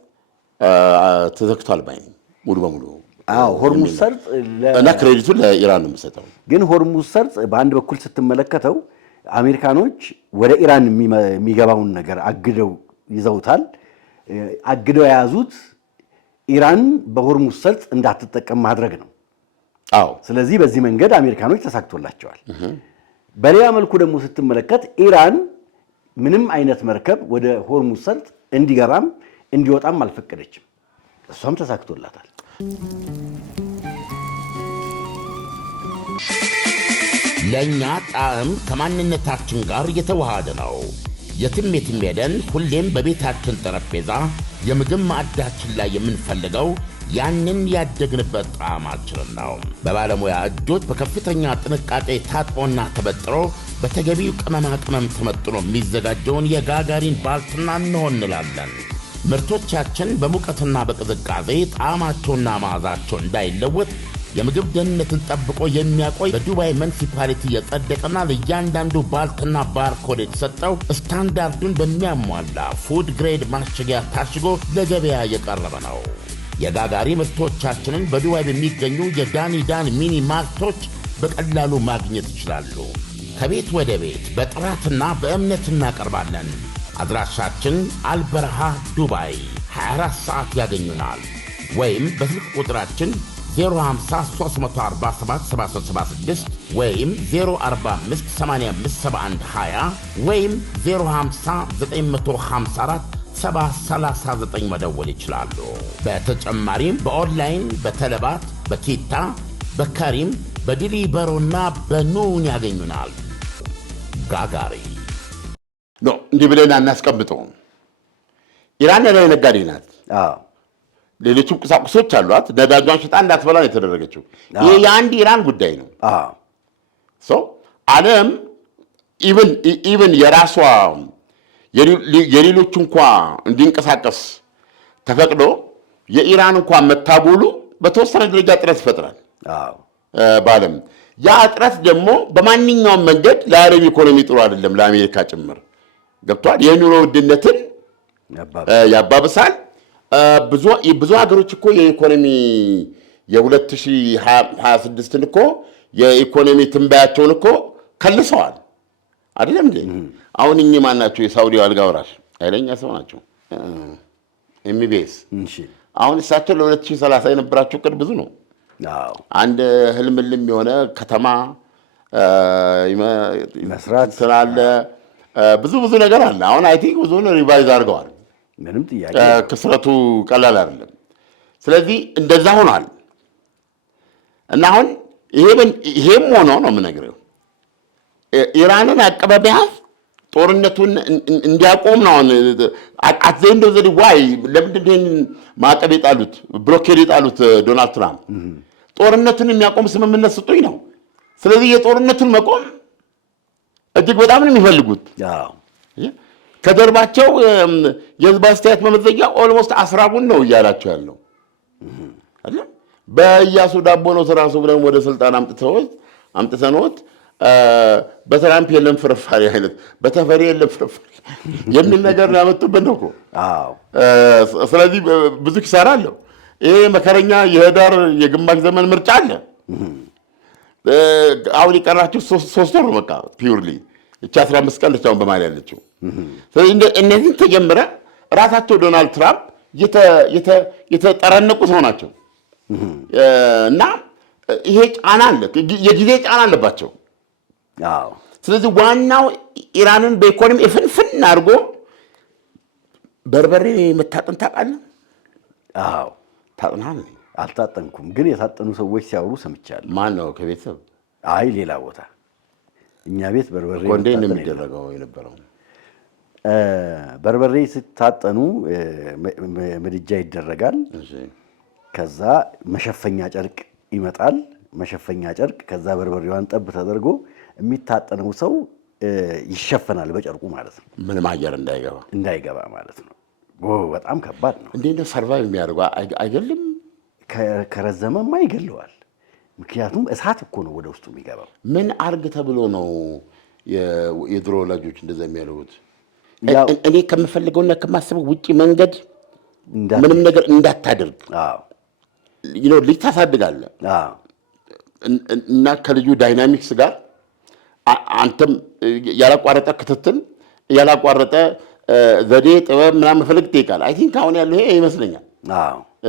ተዘግቷል ባይ ሙሉ በሙሉ። ሆርሙዝ ሰርጥ እና ክሬዲቱን ለኢራን ነው የምሰጠው። ግን ሆርሙዝ ሰርጥ በአንድ በኩል ስትመለከተው አሜሪካኖች ወደ ኢራን የሚገባውን ነገር አግደው ይዘውታል። አግደው የያዙት ኢራን በሆርሙዝ ሰርጥ እንዳትጠቀም ማድረግ ነው። ስለዚህ በዚህ መንገድ አሜሪካኖች ተሳክቶላቸዋል። በሌላ መልኩ ደግሞ ስትመለከት ኢራን ምንም አይነት መርከብ ወደ ሆርሙዝ ሰርጥ እንዲገባም እንዲወጣም አልፈቀደችም። እሷም ተሳክቶላታል። ለእኛ ጣዕም ከማንነታችን ጋር የተዋሃደ ነው። የትም ሄደን ሁሌም በቤታችን ጠረጴዛ የምግብ ማዕዳችን ላይ የምንፈልገው ያንን ያደግንበት ጣዕማችንን ነው። በባለሙያ እጆች በከፍተኛ ጥንቃቄ ታጥቦና ተበጥሮ በተገቢው ቅመማ ቅመም ተመጥኖ የሚዘጋጀውን የጋጋሪን ባልትና እንሆንላለን። ምርቶቻችን በሙቀትና በቅዝቃዜ ጣዕማቸውና መዓዛቸው እንዳይለወጥ የምግብ ደህንነትን ጠብቆ የሚያቆይ በዱባይ ሙኒሲፓሊቲ የጸደቀና ለእያንዳንዱ ባልትና ባርኮድ የተሰጠው ስታንዳርዱን በሚያሟላ ፉድ ግሬድ ማሸጊያ ታሽጎ ለገበያ የቀረበ ነው። የጋጋሪ ምርቶቻችንን በዱባይ በሚገኙ የዳኒዳን ሚኒ ማርቶች በቀላሉ ማግኘት ይችላሉ። ከቤት ወደ ቤት በጥራትና በእምነት እናቀርባለን። አድራሻችን አልበረሃ ዱባይ 24 ሰዓት ያገኙናል። ወይም በስልክ ቁጥራችን 050-347-7376 ወይም 045-85-7120 ወይም 050-954-739 መደወል ይችላሉ። በተጨማሪም በኦንላይን በተለባት፣ በኬታ፣ በካሪም፣ በዲሊበሮና በኑን ያገኙናል። ጋጋሪ እንዲህ ብለን አናስቀምጠው። ኢራን ላይ ነጋዴ ናት። ሌሎችም ቁሳቁሶች አሏት። ነዳጇን ሽጣ እንዳትበላ ነው የተደረገችው። ይሄ የአንድ ኢራን ጉዳይ ነው። ዓለም ኢቨን የራሷ የሌሎች እንኳ እንዲንቀሳቀስ ተፈቅዶ የኢራን እንኳ መታጎሉ በተወሰነ ደረጃ ጥረት ይፈጥራል በዓለም። ያ እጥረት ደግሞ በማንኛውም መንገድ ለዓለም ኢኮኖሚ ጥሩ አይደለም፣ ለአሜሪካ ጭምር ገብቷል። የኑሮ ውድነትን ያባብሳል። ብዙ ሀገሮች እኮ የኢኮኖሚ የ2026ን እኮ የኢኮኖሚ ትንበያቸውን እኮ ከልሰዋል አይደለም እንዴ? አሁን እኚህ ማን ናቸው? የሳውዲው አልጋ ወራሽ ኃይለኛ ሰው ናቸው፣ ኤምቢኤስ። አሁን እሳቸው ለ2030 የነበራቸው እቅድ ብዙ ነው። አንድ ህልምልም የሆነ ከተማ መስራት ስላለ ብዙ ነገር አለ። አሁን አይ ቲንክ ብዙውን ሪቫይዝ አድርገዋል። ምንም ጥያቄ ክስረቱ ቀላል አይደለም። ስለዚህ እንደዛ ሆኗል እና አሁን ይሄም ሆኖ ነው የምነግርህ ኢራንን አቀበ ቢያዝ ጦርነቱን እንዲያቆም ነው። አትዘንዶ ዘዲ ዋይ ለምንድን ነው ማዕቀብ የጣሉት ብሎኬድ የጣሉት ዶናልድ ትራምፕ? ጦርነቱን የሚያቆም ስምምነት ስጡኝ ነው። ስለዚህ የጦርነቱን መቆም እጅግ በጣም ነው የሚፈልጉት። ከጀርባቸው የህዝብ አስተያየት መመዘኛ ኦልሞስት 10 ነው እያላቸው ያለው አይደል? በኢያሱ ዳቦ ነው ራሱ ብለን ወደ ስልጣን አምጥተውት በትራምፕ የለም ፍርፋሪ አይነት በተፈሪ የለም ፍርፋሪ የሚል ነገር ነው ያመጡበት ነው እኮ። ስለዚህ ብዙ ኪሳራ አለው። ይሄ መከረኛ የህዳር የግማሽ ዘመን ምርጫ አለ። አሁን የቀራቸው 3 ወር በቃ ፒውርሊ እቺ 15 ቀን ብቻውን በማለት ያለችው። ስለዚህ እነዚህን ተጀመረ ራሳቸው ዶናልድ ትራምፕ የተጠረነቁ ሰው ናቸው እና ይሄ ጫና አለ፣ የጊዜ ጫና አለባቸው። ስለዚህ ዋናው ኢራንን በኢኮኖሚ ፍንፍን አድርጎ በርበሬ መታጠን ታውቃለህ? ታጥናል? አልታጠንኩም፣ ግን የታጠኑ ሰዎች ሲያወሩ ሰምቻለሁ። ማን ነው ከቤተሰብ? አይ ሌላ ቦታ እኛ ቤት በርበሬ እንዴ ነው የሚደረገው የነበረው? በርበሬ ሲታጠኑ ምድጃ ይደረጋል። ከዛ መሸፈኛ ጨርቅ ይመጣል። መሸፈኛ ጨርቅ ከዛ በርበሬዋን ጠብ ተደርጎ የሚታጠነው ሰው ይሸፈናል በጨርቁ ማለት ነው። ምንም አየር እንዳይገባ ማለት ነው። በጣም ከባድ ነው። እንዴት ነው ሰርቫይቭ የሚያደርገው? አይገልም? ከረዘመማ ይገለዋል። ምክንያቱም እሳት እኮ ነው ወደ ውስጡ የሚገባው። ምን አርግ ተብሎ ነው የድሮ ወላጆች እንደዛ የሚያደርጉት? እኔ ከምፈልገውና ከማስበው ውጪ መንገድ ምንም ነገር እንዳታደርግ። ልጅ ታሳድጋለህ እና ከልጁ ዳይናሚክስ ጋር አንተም ያላቋረጠ ክትትል ያላቋረጠ ዘዴ ጥበብ ምናምን መፈለግ ይጠይቃል። አይ ቲንክ አሁን ያለው ይሄ ይመስለኛል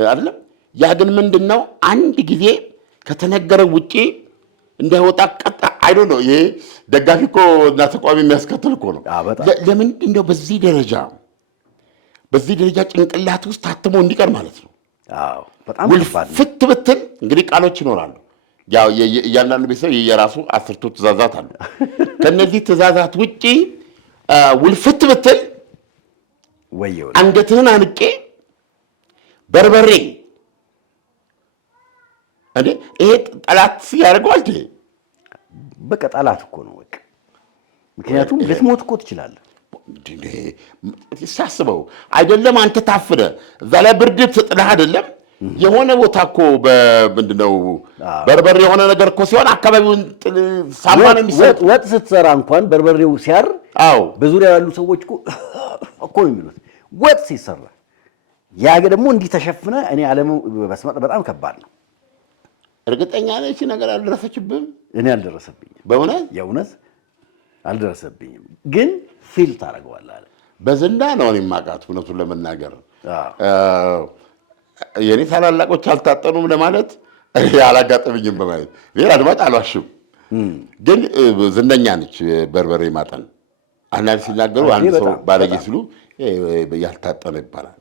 አይደለም? ያ ግን ምንድን ነው አንድ ጊዜ ከተነገረ ውጪ እንዳይወጣ ቀጣ አይዶ ነው። ይሄ ደጋፊ እኮ እና ተቋሚ የሚያስከትል እኮ ነው። ለምንድን ነው በዚህ ደረጃ ጭንቅላት ውስጥ ታትሞ እንዲቀር ማለት ነው? በጣም ፍት ብትል እንግዲህ ቃሎች ይኖራሉ። ያው እያንዳንዱ ቤተሰብ የራሱ 10 ትእዛዛት አሉ። ከነዚህ ትእዛዛት ውጪ ውልፍት ብትል ወየው አንገትህን አንቄ በርበሬ እንዴ ይሄ ጠላት ያደርገዋል። በቃ ጠላት እኮ ነው በቃ። ምክንያቱም ልትሞት እኮ ትችላለህ። ሳስበው አይደለም አንተ ታፍነ እዛ ላይ ብርድ ትጥልህ አይደለም የሆነ ቦታ እኮ በምንድነው በርበሬ የሆነ ነገር እኮ ሲሆን አካባቢውን ሳማን የሚሰጥ ወጥ ስትሰራ እንኳን በርበሬው ሲያር አዎ በዙሪያ ያሉ ሰዎች እኮ ነው የሚሉት ወጥ ሲሰራ ያ ደግሞ እንዲህ ተሸፍነ እኔ ዓለም በስመጥ በጣም ከባድ ነው። እርግጠኛ ነኝ እቺ ነገር አልደረሰችብህም? እኔ አልደረሰብኝም። በእውነት የእውነት አልደረሰብኝም። ግን ፊል ታደርገዋለህ አለ በዝና ነው እኔ የማውቃት እውነቱን ለመናገር የኔ ታላላቆች አልታጠኑም ለማለት አላጋጠመኝም በማለት ሌላ አድማጭ አልዋሽም። ግን ዝነኛ ነች በርበሬ ማጠን። አንዳንድ ሲናገሩ አንድ ሰው ባለጌ ሲሉ ያልታጠነ ይባላል።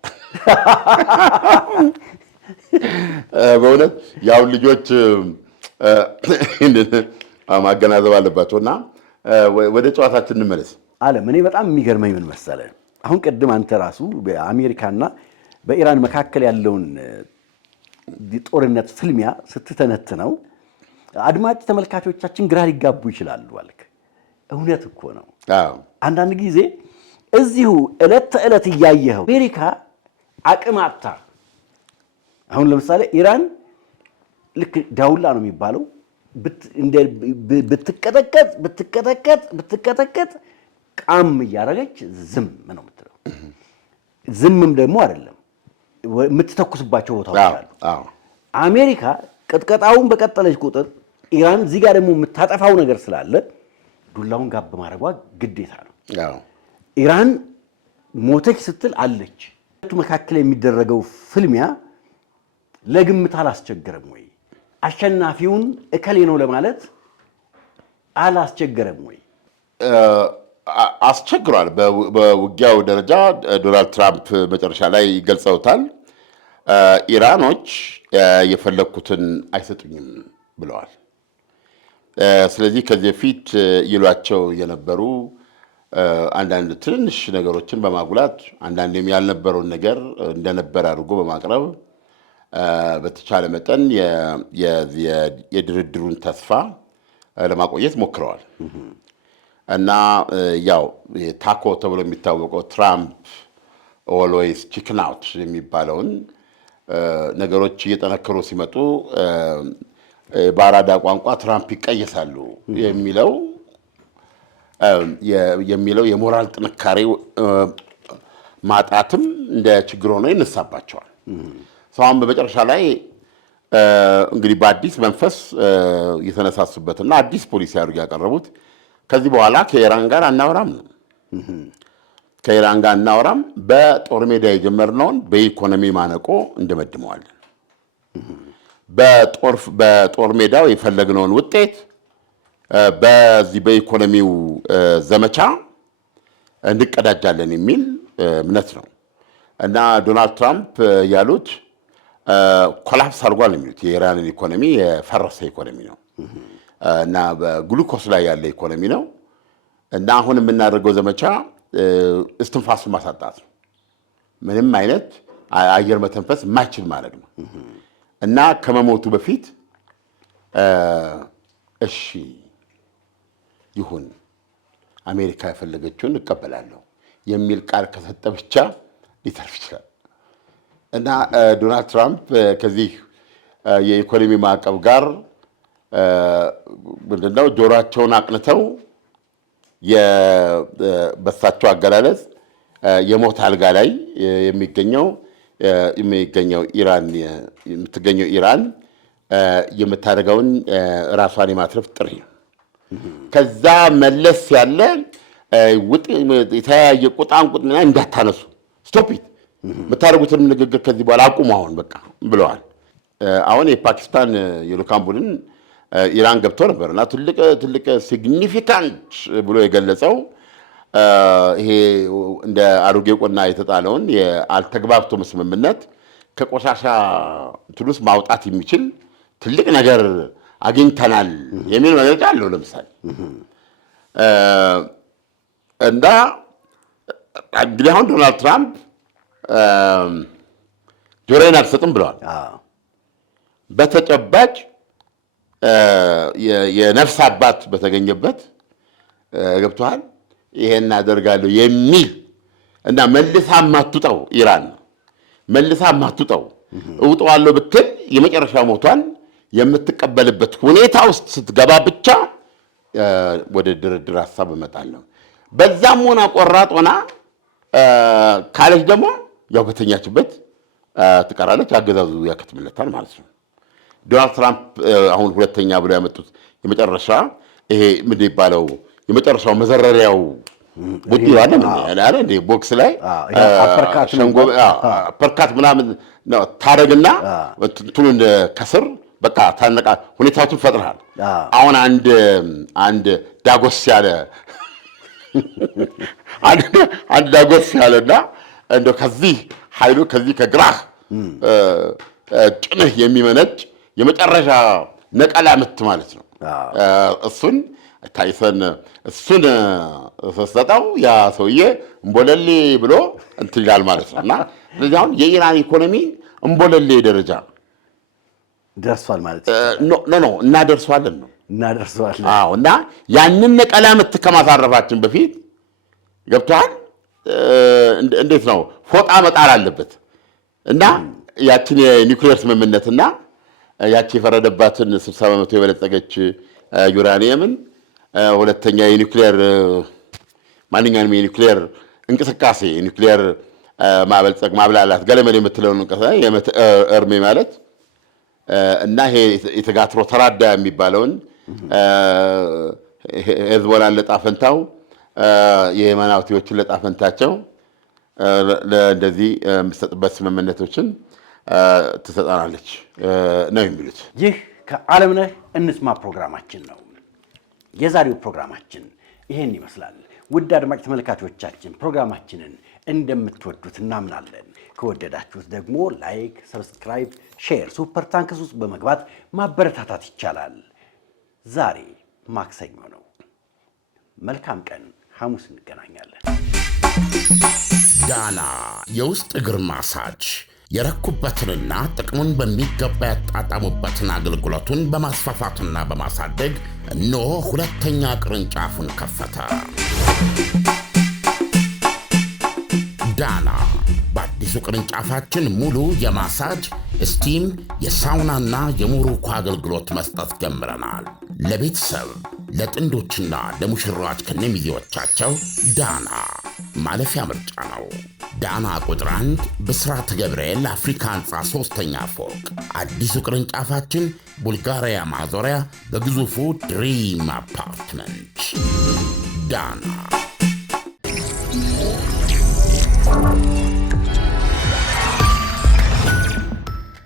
በእውነት ያው ልጆች ማገናዘብ አለባቸውና ወደ ጨዋታችን እንመለስ። አለም እኔ በጣም የሚገርመኝ ምን መሰለህ፣ አሁን ቅድም አንተ ራሱ በአሜሪካና በኢራን መካከል ያለውን ጦርነት ፍልሚያ ስትተነትነው አድማጭ ተመልካቾቻችን ግራ ሊጋቡ ይችላሉ አልክ። እውነት እኮ ነው። አንዳንድ ጊዜ እዚሁ ዕለት ተዕለት እያየኸው አሜሪካ አቅም አጥታ አሁን ለምሳሌ ኢራን ልክ ዳውላ ነው የሚባለው ብትቀጠቀጥ ቃም እያደረገች ዝም ነው የምትለው። ዝምም ደግሞ አይደለም የምትተኩስባቸው ቦታዎች አሉ። አሜሪካ ቅጥቀጣውን በቀጠለች ቁጥር ኢራን እዚህ ጋር ደግሞ የምታጠፋው ነገር ስላለ ዱላውን ጋብ ማድረጓ ግዴታ ነው። ኢራን ሞተች ስትል አለች። ሁለቱ መካከል የሚደረገው ፍልሚያ ለግምት አላስቸገረም ወይ? አሸናፊውን እከሌ ነው ለማለት አላስቸገረም ወይ? አስቸግሯል። በውጊያው ደረጃ ዶናልድ ትራምፕ መጨረሻ ላይ ገልጸውታል። ኢራኖች የፈለግኩትን አይሰጡኝም ብለዋል። ስለዚህ ከዚህ በፊት ይሏቸው የነበሩ አንዳንድ ትንንሽ ነገሮችን በማጉላት አንዳንዴም ያልነበረውን ነገር እንደነበር አድርጎ በማቅረብ በተቻለ መጠን የድርድሩን ተስፋ ለማቆየት ሞክረዋል እና ያው ታኮ ተብሎ የሚታወቀው ትራምፕ ኦልዌይስ ቺክን አውት የሚባለውን ነገሮች እየጠነከሩ ሲመጡ በአራዳ ቋንቋ ትራምፕ ይቀየሳሉ የሚለው የሞራል ጥንካሬ ማጣትም እንደ ችግር ሆኖ ይነሳባቸዋል። ሰውን በመጨረሻ ላይ እንግዲህ በአዲስ መንፈስ የተነሳሱበትና አዲስ ፖሊሲ አድርገው ያቀረቡት ከዚህ በኋላ ከኢራን ጋር አናወራም ነው። ከኢራን ጋር አናወራም፣ በጦር ሜዳ የጀመርነውን በኢኮኖሚ ማነቆ እንደመድመዋለን። በጦር ሜዳው የፈለግነውን ውጤት በዚህ በኢኮኖሚው ዘመቻ እንቀዳጃለን የሚል እምነት ነው እና ዶናልድ ትራምፕ ያሉት ኮላፕስ አድርጓል የሚሉት የኢራንን ኢኮኖሚ የፈረሰ ኢኮኖሚ ነው እና በግሉኮስ ላይ ያለ ኢኮኖሚ ነው እና አሁን የምናደርገው ዘመቻ እስትንፋሱን ማሳጣት ነው። ምንም አይነት አየር መተንፈስ የማይችል ማድረግ ነው እና ከመሞቱ በፊት እሺ ይሁን አሜሪካ የፈለገችውን እቀበላለሁ የሚል ቃል ከሰጠ ብቻ ሊተርፍ ይችላል እና ዶናልድ ትራምፕ ከዚህ የኢኮኖሚ ማዕቀብ ጋር ምንድነው ጆሮአቸውን አቅንተው በሳቸው አገላለጽ የሞት አልጋ ላይ የምትገኘው ኢራን የምታደርገውን ራሷን የማትረፍ ጥሪ ነው። ከዛ መለስ ያለ የተለያየ ቁጣንቁጥና እንዳታነሱ ስቶፒት የምታደርጉትን ንግግር ከዚህ በኋላ አቁሙ አሁን በቃ ብለዋል። አሁን የፓኪስታን የልኡካን ቡድን ኢራን ገብቶ ነበር እና ትልቅ ሲግኒፊካንት ብሎ የገለጸው ይሄ እንደ አሮጌ ቆና የተጣለውን የአልተግባብቶ ስምምነት ከቆሻሻ እንትን ውስጥ ማውጣት የሚችል ትልቅ ነገር አግኝተናል የሚል መግለጫ አለው። ለምሳሌ እና እንግዲህ አሁን ዶናልድ ትራምፕ ጆሮዬን አልሰጥም ብለዋል። በተጨባጭ የነፍስ አባት በተገኘበት ገብቶሃል ይሄን አደርጋለሁ የሚል እና መልሳ ማትውጠው ኢራን መልሳ ማትውጠው እውጠዋለሁ ብትል የመጨረሻ ሞቷን የምትቀበልበት ሁኔታ ውስጥ ስትገባ ብቻ ወደ ድርድር ሀሳብ እመጣለሁ። በዛም ሆና ቆራጥ ሆና ካለች ደግሞ ያው በተኛችበት ትቀራለች። አገዛዙ ያከትምለታል ማለት ነው። ዶናልድ ትራምፕ አሁን ሁለተኛ ብሎ ያመጡት የመጨረሻ ይሄ ምንድን ይባለው የመጨረሻው መዘረሪያው ቡጢ አለ እንደ ቦክስ ላይ አፐርካት ምናምን ነው ታረግና እንትኑን ከስር በቃ ታነቃ ሁኔታዎችን ፈጥረሃል። አሁን አንድ ዳጎስ ያለ አንድ ዳጎስ ያለና እንደው ከዚህ ኃይሉ ከዚህ ከግራህ ጭንህ የሚመነጭ የመጨረሻ ነቀላ ምት ማለት ነው። እሱን ታይሰን እሱን ሰጠው ያ ሰውዬ እምቦለሌ ብሎ እንትን ይላል ማለት ነው። እና ስለዚህ አሁን የኢራን ኢኮኖሚ እምቦለሌ ደረጃ ደርሷል ማለት ነው። እናደርሷለን ነው እናደርሷለን። አዎ። እና ያንን ነቀላ ምት ከማሳረፋችን በፊት ገብቶሃል እንዴት ነው ፎጣ መጣል አለበት። እና ያችን የኒውክሌር ስምምነትና ያቺ የፈረደባትን 60% የበለጸገች ዩራኒየምን ሁለተኛ የኒውክሌር ማንኛውንም የኒውክሌር እንቅስቃሴ የኒውክሌር ማበልጸግ ማብላላት ገለመል የምትለውን እንቅስቃሴ እርሜ ማለት እና ይሄ የተጋትሮ ተራዳ የሚባለውን ሄዝቦላን ለጣፈንታው የየመን ሁቲዎችን ለጣፈንታቸው ለእንደዚህ የምትሰጥበት ስምምነቶችን ትሰጣናለች ነው የሚሉት። ይህ ከዓለምነህ እንስማ ፕሮግራማችን ነው። የዛሬው ፕሮግራማችን ይሄን ይመስላል። ውድ አድማጭ ተመልካቾቻችን ፕሮግራማችንን እንደምትወዱት እናምናለን። ከወደዳችሁት ደግሞ ላይክ፣ ሰብስክራይብ፣ ሼር ሱፐር ታንክስ ውስጥ በመግባት ማበረታታት ይቻላል። ዛሬ ማክሰኞ ነው። መልካም ቀን። ሐሙስ እንገናኛለን። ዳና የውስጥ እግር ማሳጅ የረኩበትንና ጥቅሙን በሚገባ ያጣጣሙበትን አገልግሎቱን በማስፋፋትና በማሳደግ እነሆ ሁለተኛ ቅርንጫፉን ከፈተ። ዳና በአዲሱ ቅርንጫፋችን ሙሉ የማሳጅ ስቲም፣ የሳውናና የሞሮኮ አገልግሎት መስጠት ጀምረናል። ለቤተሰብ ለጥንዶችና ለሙሽራዎች ከነሚዜዎቻቸው ዳና ማለፊያ ምርጫ ነው። ዳና ቁጥር 1 ብስራተ ገብርኤል አፍሪካ ህንፃ 3ኛ ፎቅ። አዲሱ ቅርንጫፋችን ቡልጋሪያ ማዞሪያ በግዙፉ ድሪም አፓርትመንት። ዳና